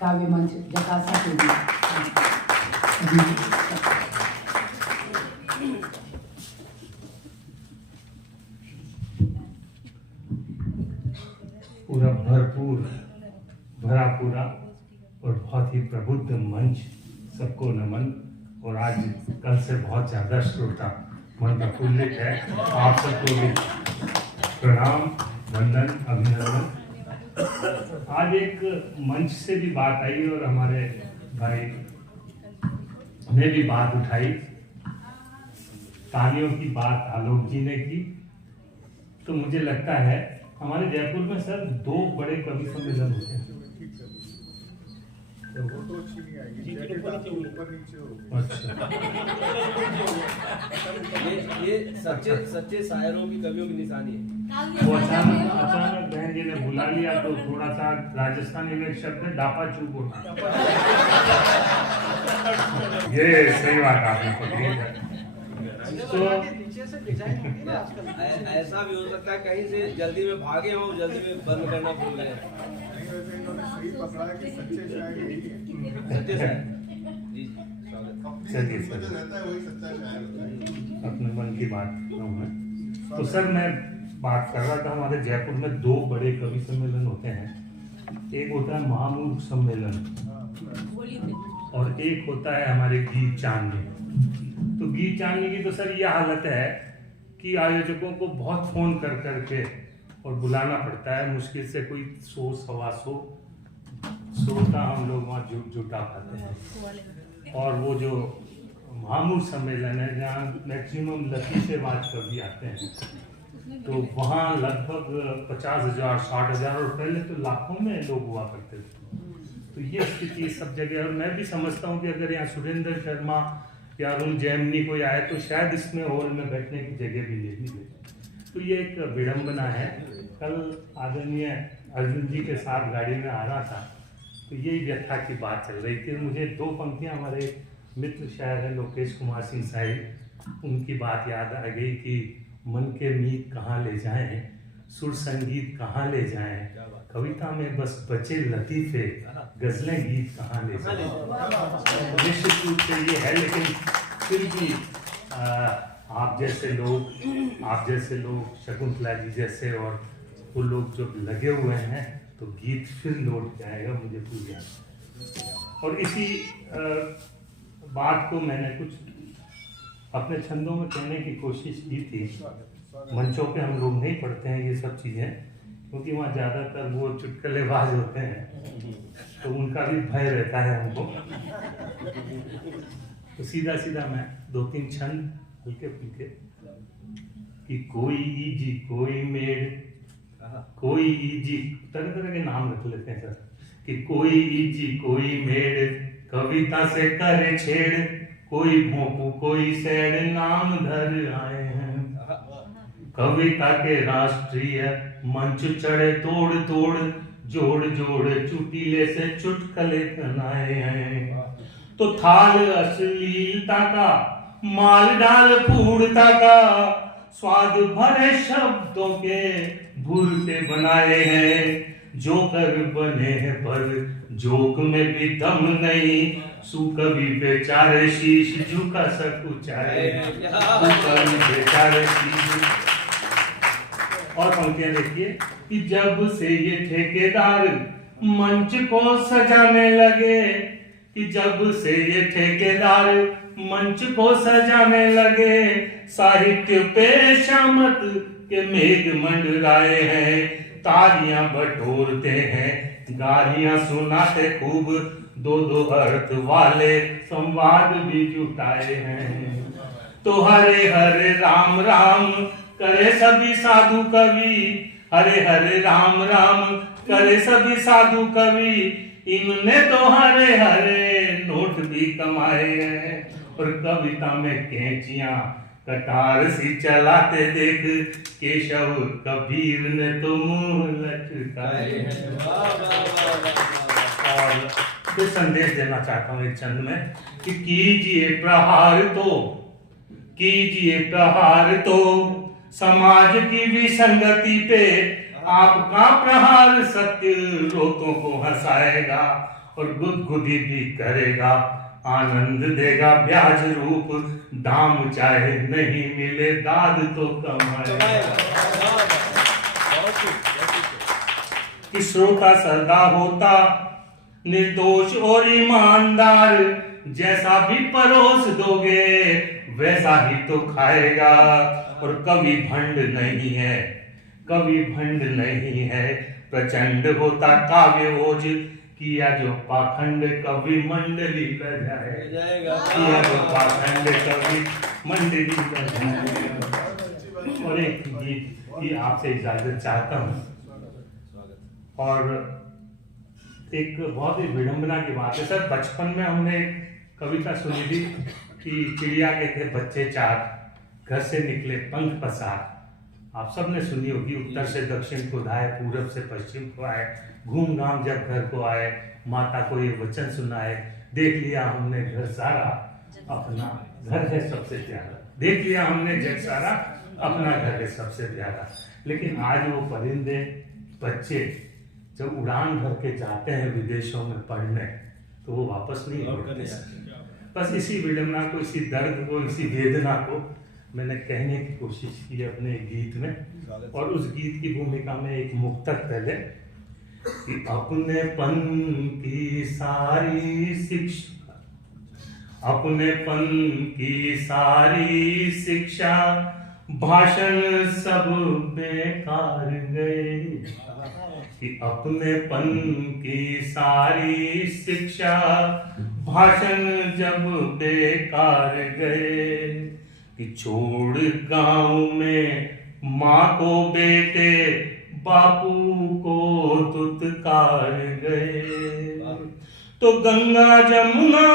काव्य मंच जकासा के भी। पूरा भरपूर भरा पूरा और बहुत ही प्रबुद्ध मंच, सबको नमन। और आज कल से बहुत ज़्यादा श्रोता मन प्रफुल्लित है। आप सबको भी प्रणाम, वंदन, अभिनंदन। आज एक मंच से भी बात आई और हमारे भाई ने भी बात उठाई, तालियों की बात आलोक जी ने की। तो मुझे लगता है हमारे जयपुर में सर 2 बड़े कवि सम्मेलन होते हैं। वो तो अच्छी नहीं आएगी, जैकेट आपके ऊपर नीचे होगी। अच्छा, ये सच्चे शायरों की कवियों की निशानी है। वो अचानक बहन जी ने बुला लिया तो थोड़ा सा राजस्थानी में एक शब्द है डापा चूप होना। ये सही बात आपने पकड़ी है। तो ऐसा भी हो सकता है कहीं से जल्दी में भागे हो, जल्दी में बंद करना भूल गए। नहीं, वैसे इन्होंने सही पकड़ा है कि सच्चे शायर यही है। सच्चे शायर जी, चलिए सर, रहता है वही सच्चा शायर होता है। अपने मन की बात कहूँ मैं। तो सर मैं बात कर रहा था, हमारे जयपुर में 2 बड़े कवि सम्मेलन होते हैं। एक होता है महामूर्ख सम्मेलन और एक होता है हमारे गीत चांदनी। तो गीत चांदनी की तो सर ये हालत है कि आयोजकों को बहुत फोन कर करके और बुलाना पड़ता है, मुश्किल से कोई 100-125 श्रोता हम लोग वहाँ जुटा पाते हैं। और वो जो महामूर्ख सम्मेलन है जहाँ मैक्सिमम लतीफ़ेबाज कवि आते हैं, तो वहाँ लगभग 50,000 60,000 और पहले तो लाखों में लोग हुआ करते थे। तो ये स्थिति सब जगह। और मैं भी समझता हूँ कि अगर यहाँ सुरेंद्र शर्मा या अरुण जैमिनी कोई आए तो शायद इसमें हॉल में बैठने की जगह भी ले ली। तो ये एक विडम्बना है। कल आदरणीय अर्जुन जी के साथ गाड़ी में आ रहा था तो यही व्यथा की बात चल रही थी। मुझे 2 पंक्तियाँ हमारे मित्र शायर हैं लोकेश कुमार सिंह साहिब, उनकी बात याद आ गई कि मन के मीत कहाँ ले जाएं, सुर संगीत कहाँ ले जाएं, कविता में बस बचे लतीफ़े, गजलें गीत कहाँ ले जाएं। निश्चित रूप से ये है, लेकिन फिर भी आप जैसे लोग शकुंतला जी जैसे और वो लोग जो लगे हुए हैं तो गीत फिर लौट जाएगा, मुझे पूरी याद। और इसी बात को मैंने कुछ अपने छंदों में कहने की कोशिश की थी। मंचों पे हम लोग नहीं पढ़ते हैं ये सब चीज़ें, क्योंकि वहाँ ज़्यादातर वो चुटकुलेबाज होते हैं तो उनका भी भय रहता है हमको। तो सीधा सीधा मैं 2-3 छंद हल्के फुल्के कि कोई ईजी कोई मेड़, कोई ईजी, तरह तरह के नाम रख लेते हैं सर, कि कोई ईजी कोई मेड़, कविता से करे छेड़, कोई भोंपू कोई सैड, नाम धर आए हैं कविता के राष्ट्रीय मंच चढ़े तोड़ तोड़, जोड़ जोड़ चुटीले से चुटकले बनाए हैं। तो थाल अश्लीलता का, माल डाल फूड़ता का, स्वाद भरे शब्दों के भूलते बनाए हैं। जोकर बने हैं पर जोक में भी दम नहीं, सुकवि बेचारे शीश झुका सकुचाए, सुकवि बेचारे शीश। और पंक्तियां देखिए कि जब से ये ठेकेदार मंच को सजाने लगे कि जब से ये ठेकेदार मंच को सजाने लगे, साहित्य पे शामत के मेघ मंडराए हैं, तालियां बटोरते हैं, गालियां सुनाते खूब, दो दो अर्थ वाले संवाद भी जुटाए हैं। तो हरे हरे राम राम करे सभी साधु कवि, हरे हरे राम राम करे सभी साधु कवि, इनने तो हरे हरे नोट भी कमाए हैं, और कविता में कैंचियां कटार सी चलाते देख, केशव कबीर ने तो मुंह लटकाए हैं। और फिर संदेश देना चाहता हूँ एक चंद में कि कीजिए प्रहार तो, कीजिए प्रहार तो समाज की विसंगति पे, आपका प्रहार सत्य रोतों को हंसाएगा और गुदगुदी भी करेगा, आनंद देगा ब्याज रूप, दाम चाहे नहीं मिले दाद तो कमाएगा। कि श्रोता सदा होता निर्दोष और ईमानदार, जैसा भी परोस दोगे वैसा ही तो खाएगा, और कवि भंड नहीं है, कवि भंड नहीं है, प्रचंड होता काव्य ओज, किया जो पाखंड कवि मंडली लजाए, किया जो पाखंड कवि मंडली लजाए। और एक गीत की आपसे इजाजत चाहता हूँ, और एक बहुत ही विडंबना की बात है सर। बचपन में हमने एक कविता सुनी थी कि चिड़िया के थे बच्चे चार, घर से निकले पंख पसार। आप सब ने सुनी होगी, उत्तर से दक्षिण को धाए, पूरब से पश्चिम को आए, घूम घाम जब घर को आए, माता को ये वचन सुनाए, देख लिया हमने घर सारा, अपना घर है सबसे प्यारा, देख लिया हमने जग सारा, अपना घर है सबसे प्यारा। लेकिन आज वो परिंदे बच्चे जब उड़ान भर के जाते हैं विदेशों में पढ़ने, तो वो वापस नहीं लौटते। बस इसी विडंबना को, इसी दर्द को, इसी वेदना को मैंने कहने की कोशिश की अपने गीत में। और उस गीत की भूमिका में एक मुक्तक पहले कि अपनेपन की सारी शिक्षा, अपनेपन की सारी शिक्षा, भाषण सब बेकार गए, कि अपनेपन की सारी शिक्षा, भाषण जब बेकार गए, कि छोड़ गांव में माँ को बेटे, बापू को तुतकार गए, तो गंगा जमुना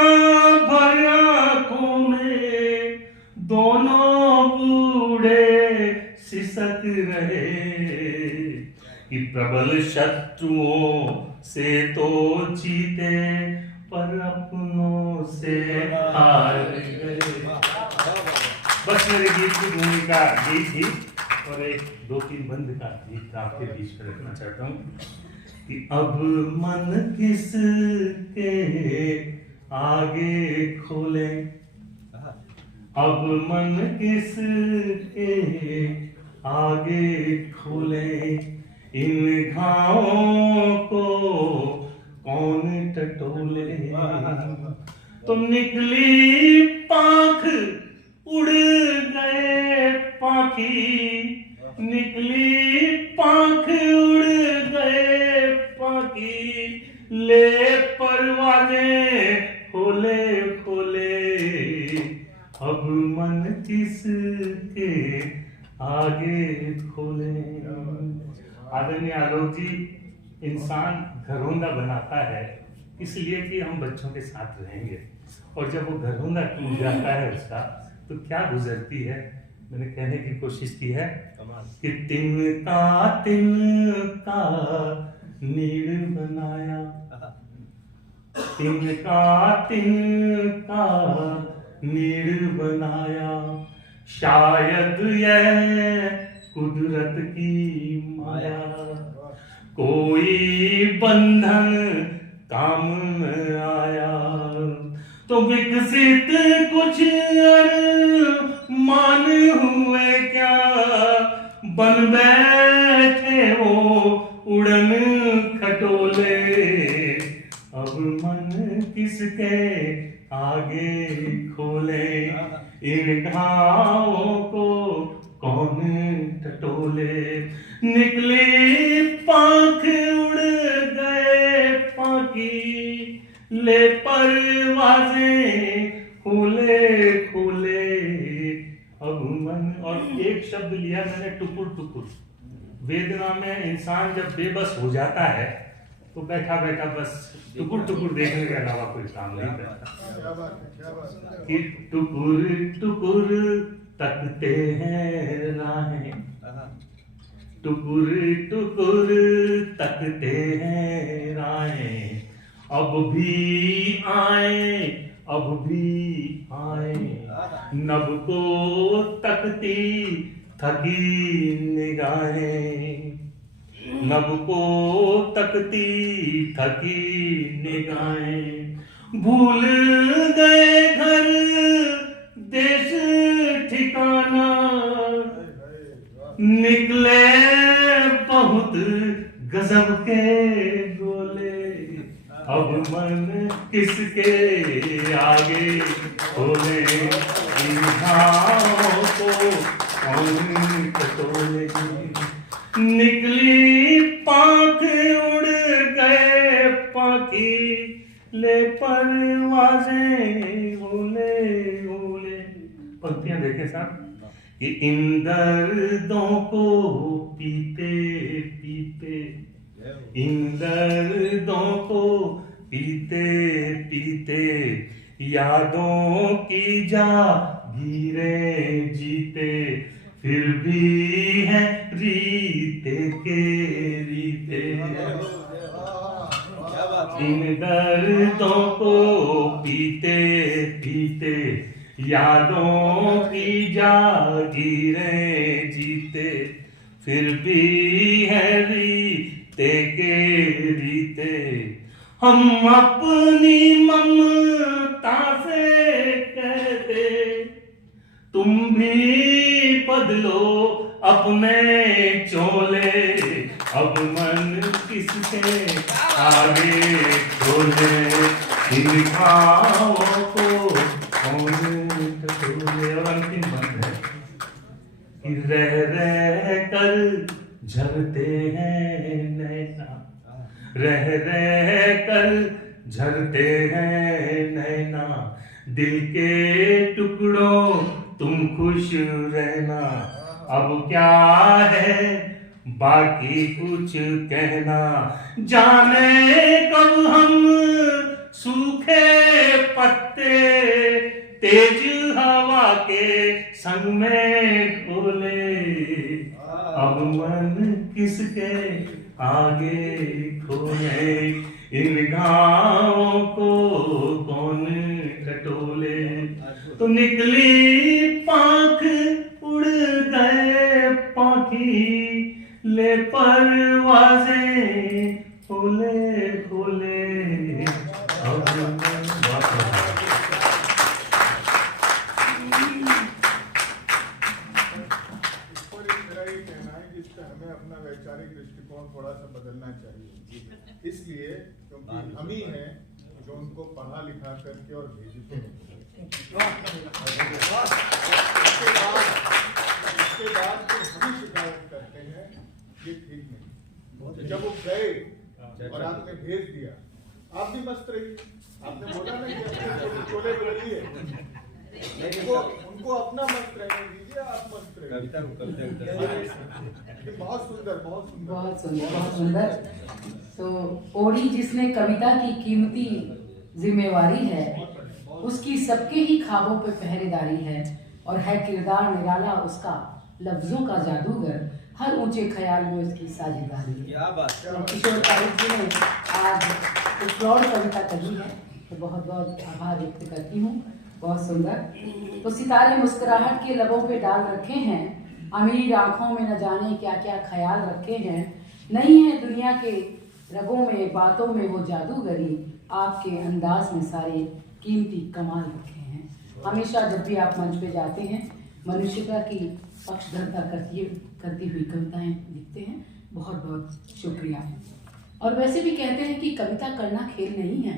भर आंखों में दोनों बूढ़े सिसक रहे, कि प्रबल शत्रुओं से तो जीते पर अपनों से हार गए। बस मेरे गीत की भूमिका गीत ही, और एक दो तीन बंद का गीत आपके बीच में रखना चाहता हूँ कि अब मन किसके आगे खोले, अब मन किसके आगे खोले, इन घावों को कौन टटोले, तुम निकली पाख उड़ गए पाखी, निकली पाख उड़ गए पाखी, ले परवाने खोले खोले, अब मन किसके आगे खोले। आदरणीय आलोक जी, इंसान घरौंदा बनाता है इसलिए कि हम बच्चों के साथ रहेंगे, और जब वो घरौंदा टूट जाता है उसका, तो क्या गुजरती है। मैंने कहने की कोशिश की है कि तिनका नीड़ बनाया, तिनका नीड़ बनाया, शायद यह कुदरत की माया, कोई बंधन काम में आया, तो विकसित कुछ मान हुए क्या, बन बैठे वो उड़न खटोले, अब मन किसके आगे खोले, इन घावों को कौन टटोले। निकली पाख उड़ गए पाखी, ले परवाज़ें खुले खुले। अब मन, और एक शब्द लिया मैंने टुकुर टुकुर। वेदना में इंसान जब बेबस हो जाता है तो बैठा बैठा बस टुकुर टुकुर देखने के अलावा कोई काम नहीं करता। कि टुकुर टुकुर तकते हैं राहें, टुकुर टुकुर तकते हैं राहें। अब भी आए, अब भी आए, नभ को तकती थकी निगाहें, नभ को तकती थकी निगाहें। भूल गए घर देश ठिकाना, निकले बहुत गजब के गोले। अब मन किसके आगे खोले, इन घावों को कौन टटोले। निकली पाख उड़ गए पाखी, ले परवाज़ें ओले ओले। पंक्तियां देखें साहब कि इन दर्दों को पीते पीते, इन दर्दों को पीते पीते, यादों की जागीरें जीते। फिर भी है रीते के रीते, इन दर्दों को पीते पीते, यादों की जागीरें जीते। फिर भी है रीते के रीते। हम अपनी ममता से कहते, तुम भी बदलो अपने चोले। अब मन किसके आगे खोले, इन घावों को कौन टटोले। और अंतिम बात है कि रह रह कर झरते हैं नैना, रह रह कर झरते हैं नैना। दिल के टुकड़ों तुम खुश रहना। अब क्या है बाकी कुछ कहना, जाने कब हम सूखे पत्ते तेज हवा के संग में खोले। अब मन किसके आगे खोले, इन घावों को कौन टटोले। तो निकली पाख उड़ गए पाखी, ले परवाज़ें खोले खोले। हमें अपना वैचारिक दृष्टिकोण थोड़ा सा बदलना चाहिए, इसलिए क्योंकि हम ही हैं जो उनको पढ़ा लिखा करके और भेजते हैं। उसके बाद फिर हम ही शिकायत करते हैं ये ठीक नहीं। जब वो गए और आपने भेज दिया, आप भी मस्त रहिए। आपने बोला ना कि अपने चोले रहिए, उनको अपना मस्त रहने दीजिए, आप मस्त रहिए। बहुत सुंदर, बहुत सुंदर, बहुत सुंदर, बहुत सुंदर। तो ओडी जिसने कविता की कीमती जिम्मेवारी है, उसकी सबके ही ख्वाबों पे पहरेदारी है, और है किरदार निराला उसका, लफ्जों का जादूगर, हर ऊंचे ख्याल में उसकी साझेदारी है। क्या बात है। किशोर पारिक जी ने आज एक प्रौढ़ कविता कही है, तो बहुत बहुत आभार व्यक्त करती हूँ। बहुत सुंदर। तो सितारे मुस्कुराहट के लबों पे डाल रखे हैं, अमीर आंखों में न जाने क्या क्या ख्याल रखे हैं। नहीं है दुनिया के रगों में बातों में वो जादूगरी, आपके अंदाज में सारे कीमती कमाल रखे हैं। हमेशा जब भी आप मंच पे जाते हैं, मनुष्यता की पक्षधरता करती हुई कविताएं लिखते हैं। बहुत बहुत शुक्रिया। और वैसे भी कहते हैं कि कविता करना खेल नहीं है।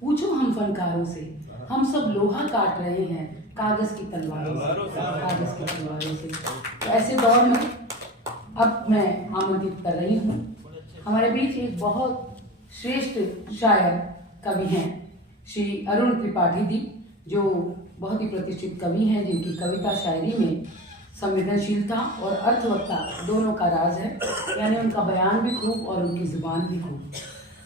पूछो हम फनकारों से, हम सब लोहा काट रहे हैं कागज की तलवारों से। तो ऐसे दौर में अब मैं आमंत्रित कर रही हूँ, हमारे बीच एक बहुत श्रेष्ठ शायर कवि हैं श्री अरुण त्रिपाठी जी, जो बहुत ही प्रतिष्ठित कवि हैं, जिनकी कविता शायरी में संवेदनशीलता और अर्थवत्ता दोनों का राज है। यानी उनका बयान भी खूब और उनकी जुबान भी खूब।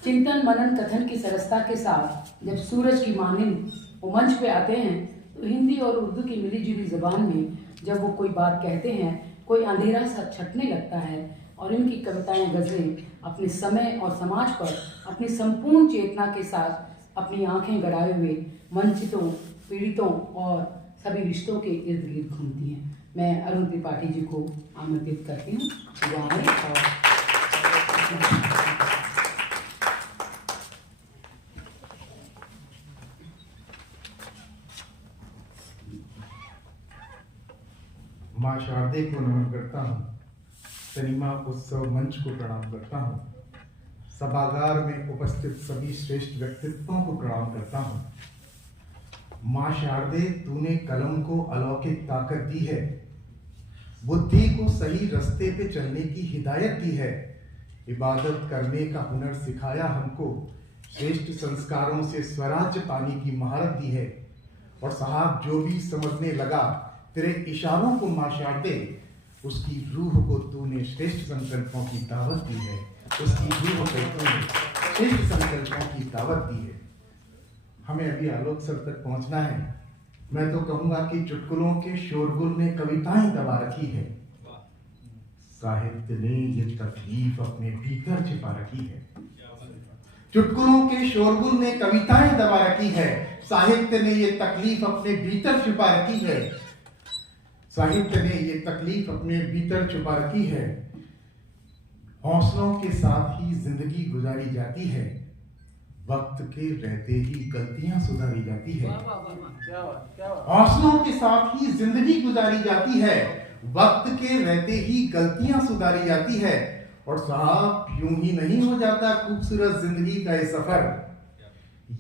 चिंतन मनन कथन की सरसता के साथ जब सूरज की मानिंद वो मंच पे आते हैं, तो हिंदी और उर्दू की मिली जुली ज़बान में जब वो कोई बात कहते हैं, कोई अंधेरा सा छटने लगता है। और इनकी कविताएं गज़लें अपने समय और समाज पर अपनी संपूर्ण चेतना के साथ अपनी आंखें गड़ाए हुए वंचितों, पीड़ितों और सभी रिश्तों के इर्द गिर्द घूमती हैं। मैं अरुण त्रिपाठी जी को आमंत्रित करती हूँ। माँ शारदे को नमन करता हूँ, तनिमा उत्सव मंच को प्रणाम करता हूँ, सभागार में उपस्थित सभी श्रेष्ठ व्यक्तित्वों को प्रणाम करता हूँ। माँ शारदे, तूने कलम को अलौकिक ताकत दी है, बुद्धि को सही रास्ते पे चलने की हिदायत दी है, इबादत करने का हुनर सिखाया हमको, श्रेष्ठ संस्कारों से स्वराज्य पाने की महारत दी है। और साहब, जो भी समझने लगा तेरे इशारों को माँ शारदे, उसकी रूह को तूने श्रेष्ठ संकल्पों की दावत दी है, उसकी रूह को तूने श्रेष्ठ संकल्पों की दावत दी है। हमें अभी आलोक सर तक पहुंचना है। मैं तो कहूंगा कि चुटकुलों के शोरगुल ने कविताएं दबा रखी है, साहित्य ने ये तकलीफ अपने भीतर छिपा रखी है। चुटकुलों के शोरगुल ने कविताएं दबा रखी है, साहित्य ने ये तकलीफ अपने भीतर छिपा रखी है। साहित्य ने ये तकलीफ अपने भीतर छुपा रखी है। हौसलों के साथ ही जिंदगी गुजारी जाती है, वक्त के रहते ही गलतियां सुधारी जाती है। हौसलों के साथ ही जिंदगी गुजारी जाती है, वक्त के रहते ही गलतियां सुधारी जाती है। और साहब, यूं ही नहीं हो जाता खूबसूरत जिंदगी का ये सफर,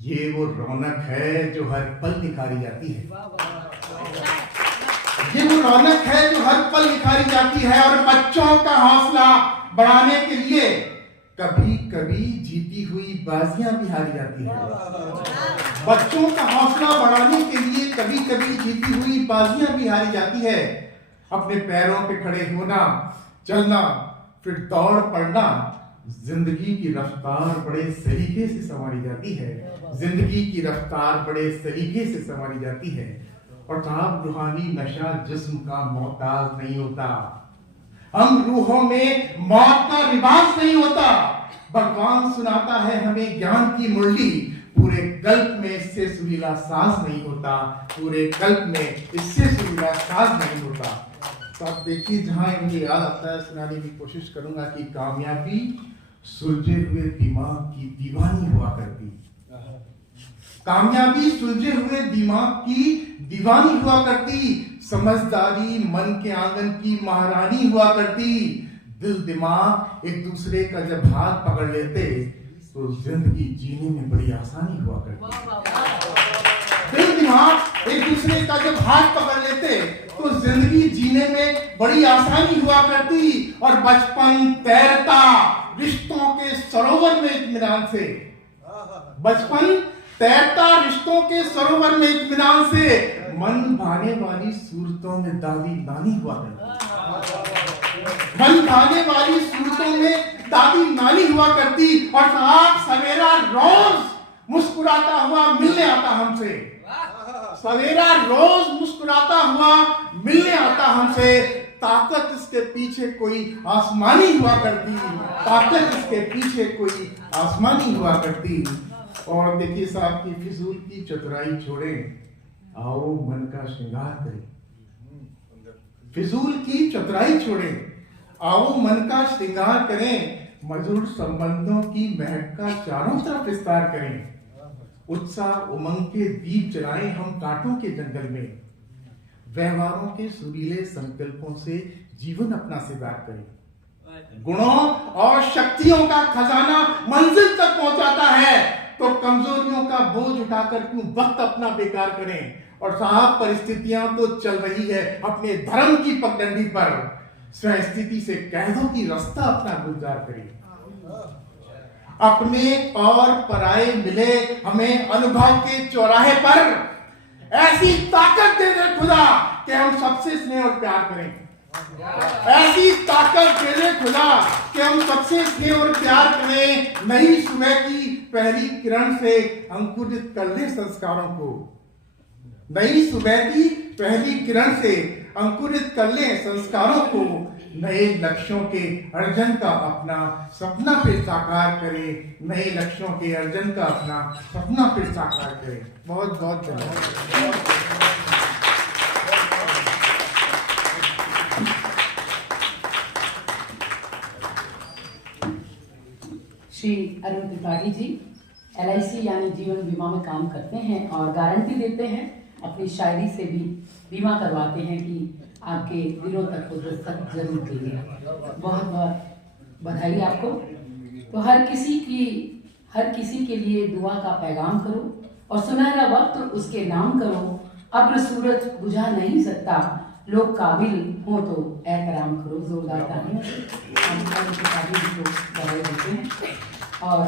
ये वो रौनक है जो हर पल निखारी जाती है। ये वो रौनक है जो हर पल निखारी जाती है। और बच्चों का हौसला बढ़ाने के लिए कभी कभी जीती हुई बाजियां भी हारी जाती है। बच्चों का हौसला बढ़ाने के लिए कभी कभी जीती हुई बाजियां भी हारी जाती है। अपने पैरों पे खड़े होना, चलना, फिर दौड़ पड़ना, जिंदगी की रफ्तार बड़े सलीके से संवारी जाती है। जिंदगी की रफ्तार बड़े सलीके से संवारी जाती है। और साहब, रूहानी नशा जिस्म का मोहताज नहीं होता, हम रूहों में मौत का रिवाज नहीं होता। भगवान सुनाता है हमें ज्ञान की मुरली, पूरे कल्प में इससे सुरीला साज नहीं होता, पूरे कल्प में इससे सुरीला साज नहीं होता। तो आप देखिए, जहां मुझे याद आता है सुनाने की कोशिश करूंगा कि कामयाबी सुलझे हुए दिमाग की दीवानी हुआ करती। कामयाबी सुलझे हुए दिमाग की दीवानी हुआ करती, समझदारी मन के आंगन की महारानी हुआ करती। दिल दिमाग एक दूसरे का जब हाथ पकड़ लेते तो जिंदगी जीने में बड़ी आसानी हुआ करती। दिल दिमाग एक दूसरे का जब हाथ पकड़ लेते तो जिंदगी जीने में बड़ी आसानी हुआ करती। और बचपन तैरता रिश्तों के सरोवर में इत्मीनान से, बचपन तैरता रिश्तों के सरोवर में इत्मीनान से, मन भाने वाली सूरतों में दादी नानी हुआ करती। मन भाने वाली सूरतों में दादी नानी हुआ करती। और साहब, सवेरा रोज मुस्कुराता हुआ मिलने आता हमसे, सवेरा रोज मुस्कुराता हुआ मिलने आता हमसे। ताकत इसके पीछे कोई आसमानी हुआ करती, ताकत इसके पीछे कोई आसमानी हुआ करती। और देखिए साहब, की फिजूल की चतुराई छोड़ें, आओ मन का श्रृंगार करें। फिजूल की चतुराई छोड़ें, आओ मन का श्रृंगार करें। मधुर संबंधों की महक का चारों तरफ विस्तार करें। उत्साह उमंग के दीप जलाएं हम कांटों के जंगल में। व्यवहारों के सुरीले संकल्पों से जीवन अपना सिगार करें। गुणों और शक्तियों का खजाना मंजिल तक पहुंचाता है, तो कमजोरियों का बोझ उठाकर क्यों वक्त अपना बेकार करें। और साहब, परिस्थितियां तो चल रही है अपने धर्म की पगडंडी पर, स्वयं स्थिति से कह दो कि रास्ता अपना गुलजार करें। अपने और पराये मिले हमें अनुभव के चौराहे पर, ऐसी ताकत दे दे खुदा कि हम सबसे स्नेह और प्यार करें। ऐसी ताकत दे दे खुदा कि हम सबसे स्नेह और प्यार करें। नई सुबह की पहली किरण से अंकुरित कर ले संस्कारों को। नई सुबह की पहली किरण से अंकुरित कर ले संस्कारों को। नए लक्ष्यों के अर्जन का अपना सपना फिर साकार करें। नए लक्ष्यों के अर्जन का अपना सपना फिर साकार करें। बहुत बहुत धन्यवाद। श्री अरुण त्रिपाठी जी LIC यानी जीवन बीमा में काम करते हैं और गारंटी देते हैं, अपनी शायरी से भी बीमा करवाते हैं कि आपके दिलों तक वो दस्तक जरूर देंगे। बहुत बहुत बधाई आपको। तो हर किसी के लिए दुआ का पैगाम करो और सुनहरा वक्त उसके नाम करो। अपना सूरज बुझा नहीं सकता, लोग काबिल हो तो एहतराम करो। जोरदार तालियों से हम को बधाई देते हैं। और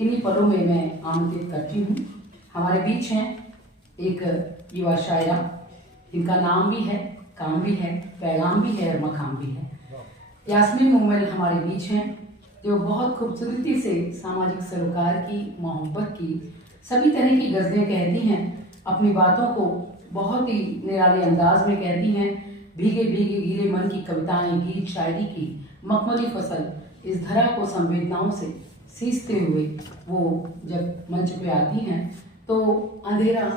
इन्हीं पलों में मैं आमंत्रित करती हूँ, हमारे बीच हैं एक युवा शायरा, इनका नाम भी है, काम भी है, पैगाम भी है और मकाम भी है। यास्मीन मोमिन हमारे बीच हैं, जो बहुत खूबसूरती से सामाजिक सरोकार की, मोहब्बत की सभी तरह की गज़लें कहती हैं। अपनी बातों को बहुत ही निराले अंदाज में कहती हैं। भीगे भीगे गीले मन की कविताएं, गीत शायरी की मखमली फसल इस धरा को संवेदनाओं से सींचते हुए वो जब मंच पे आती हैं तो अंधेरा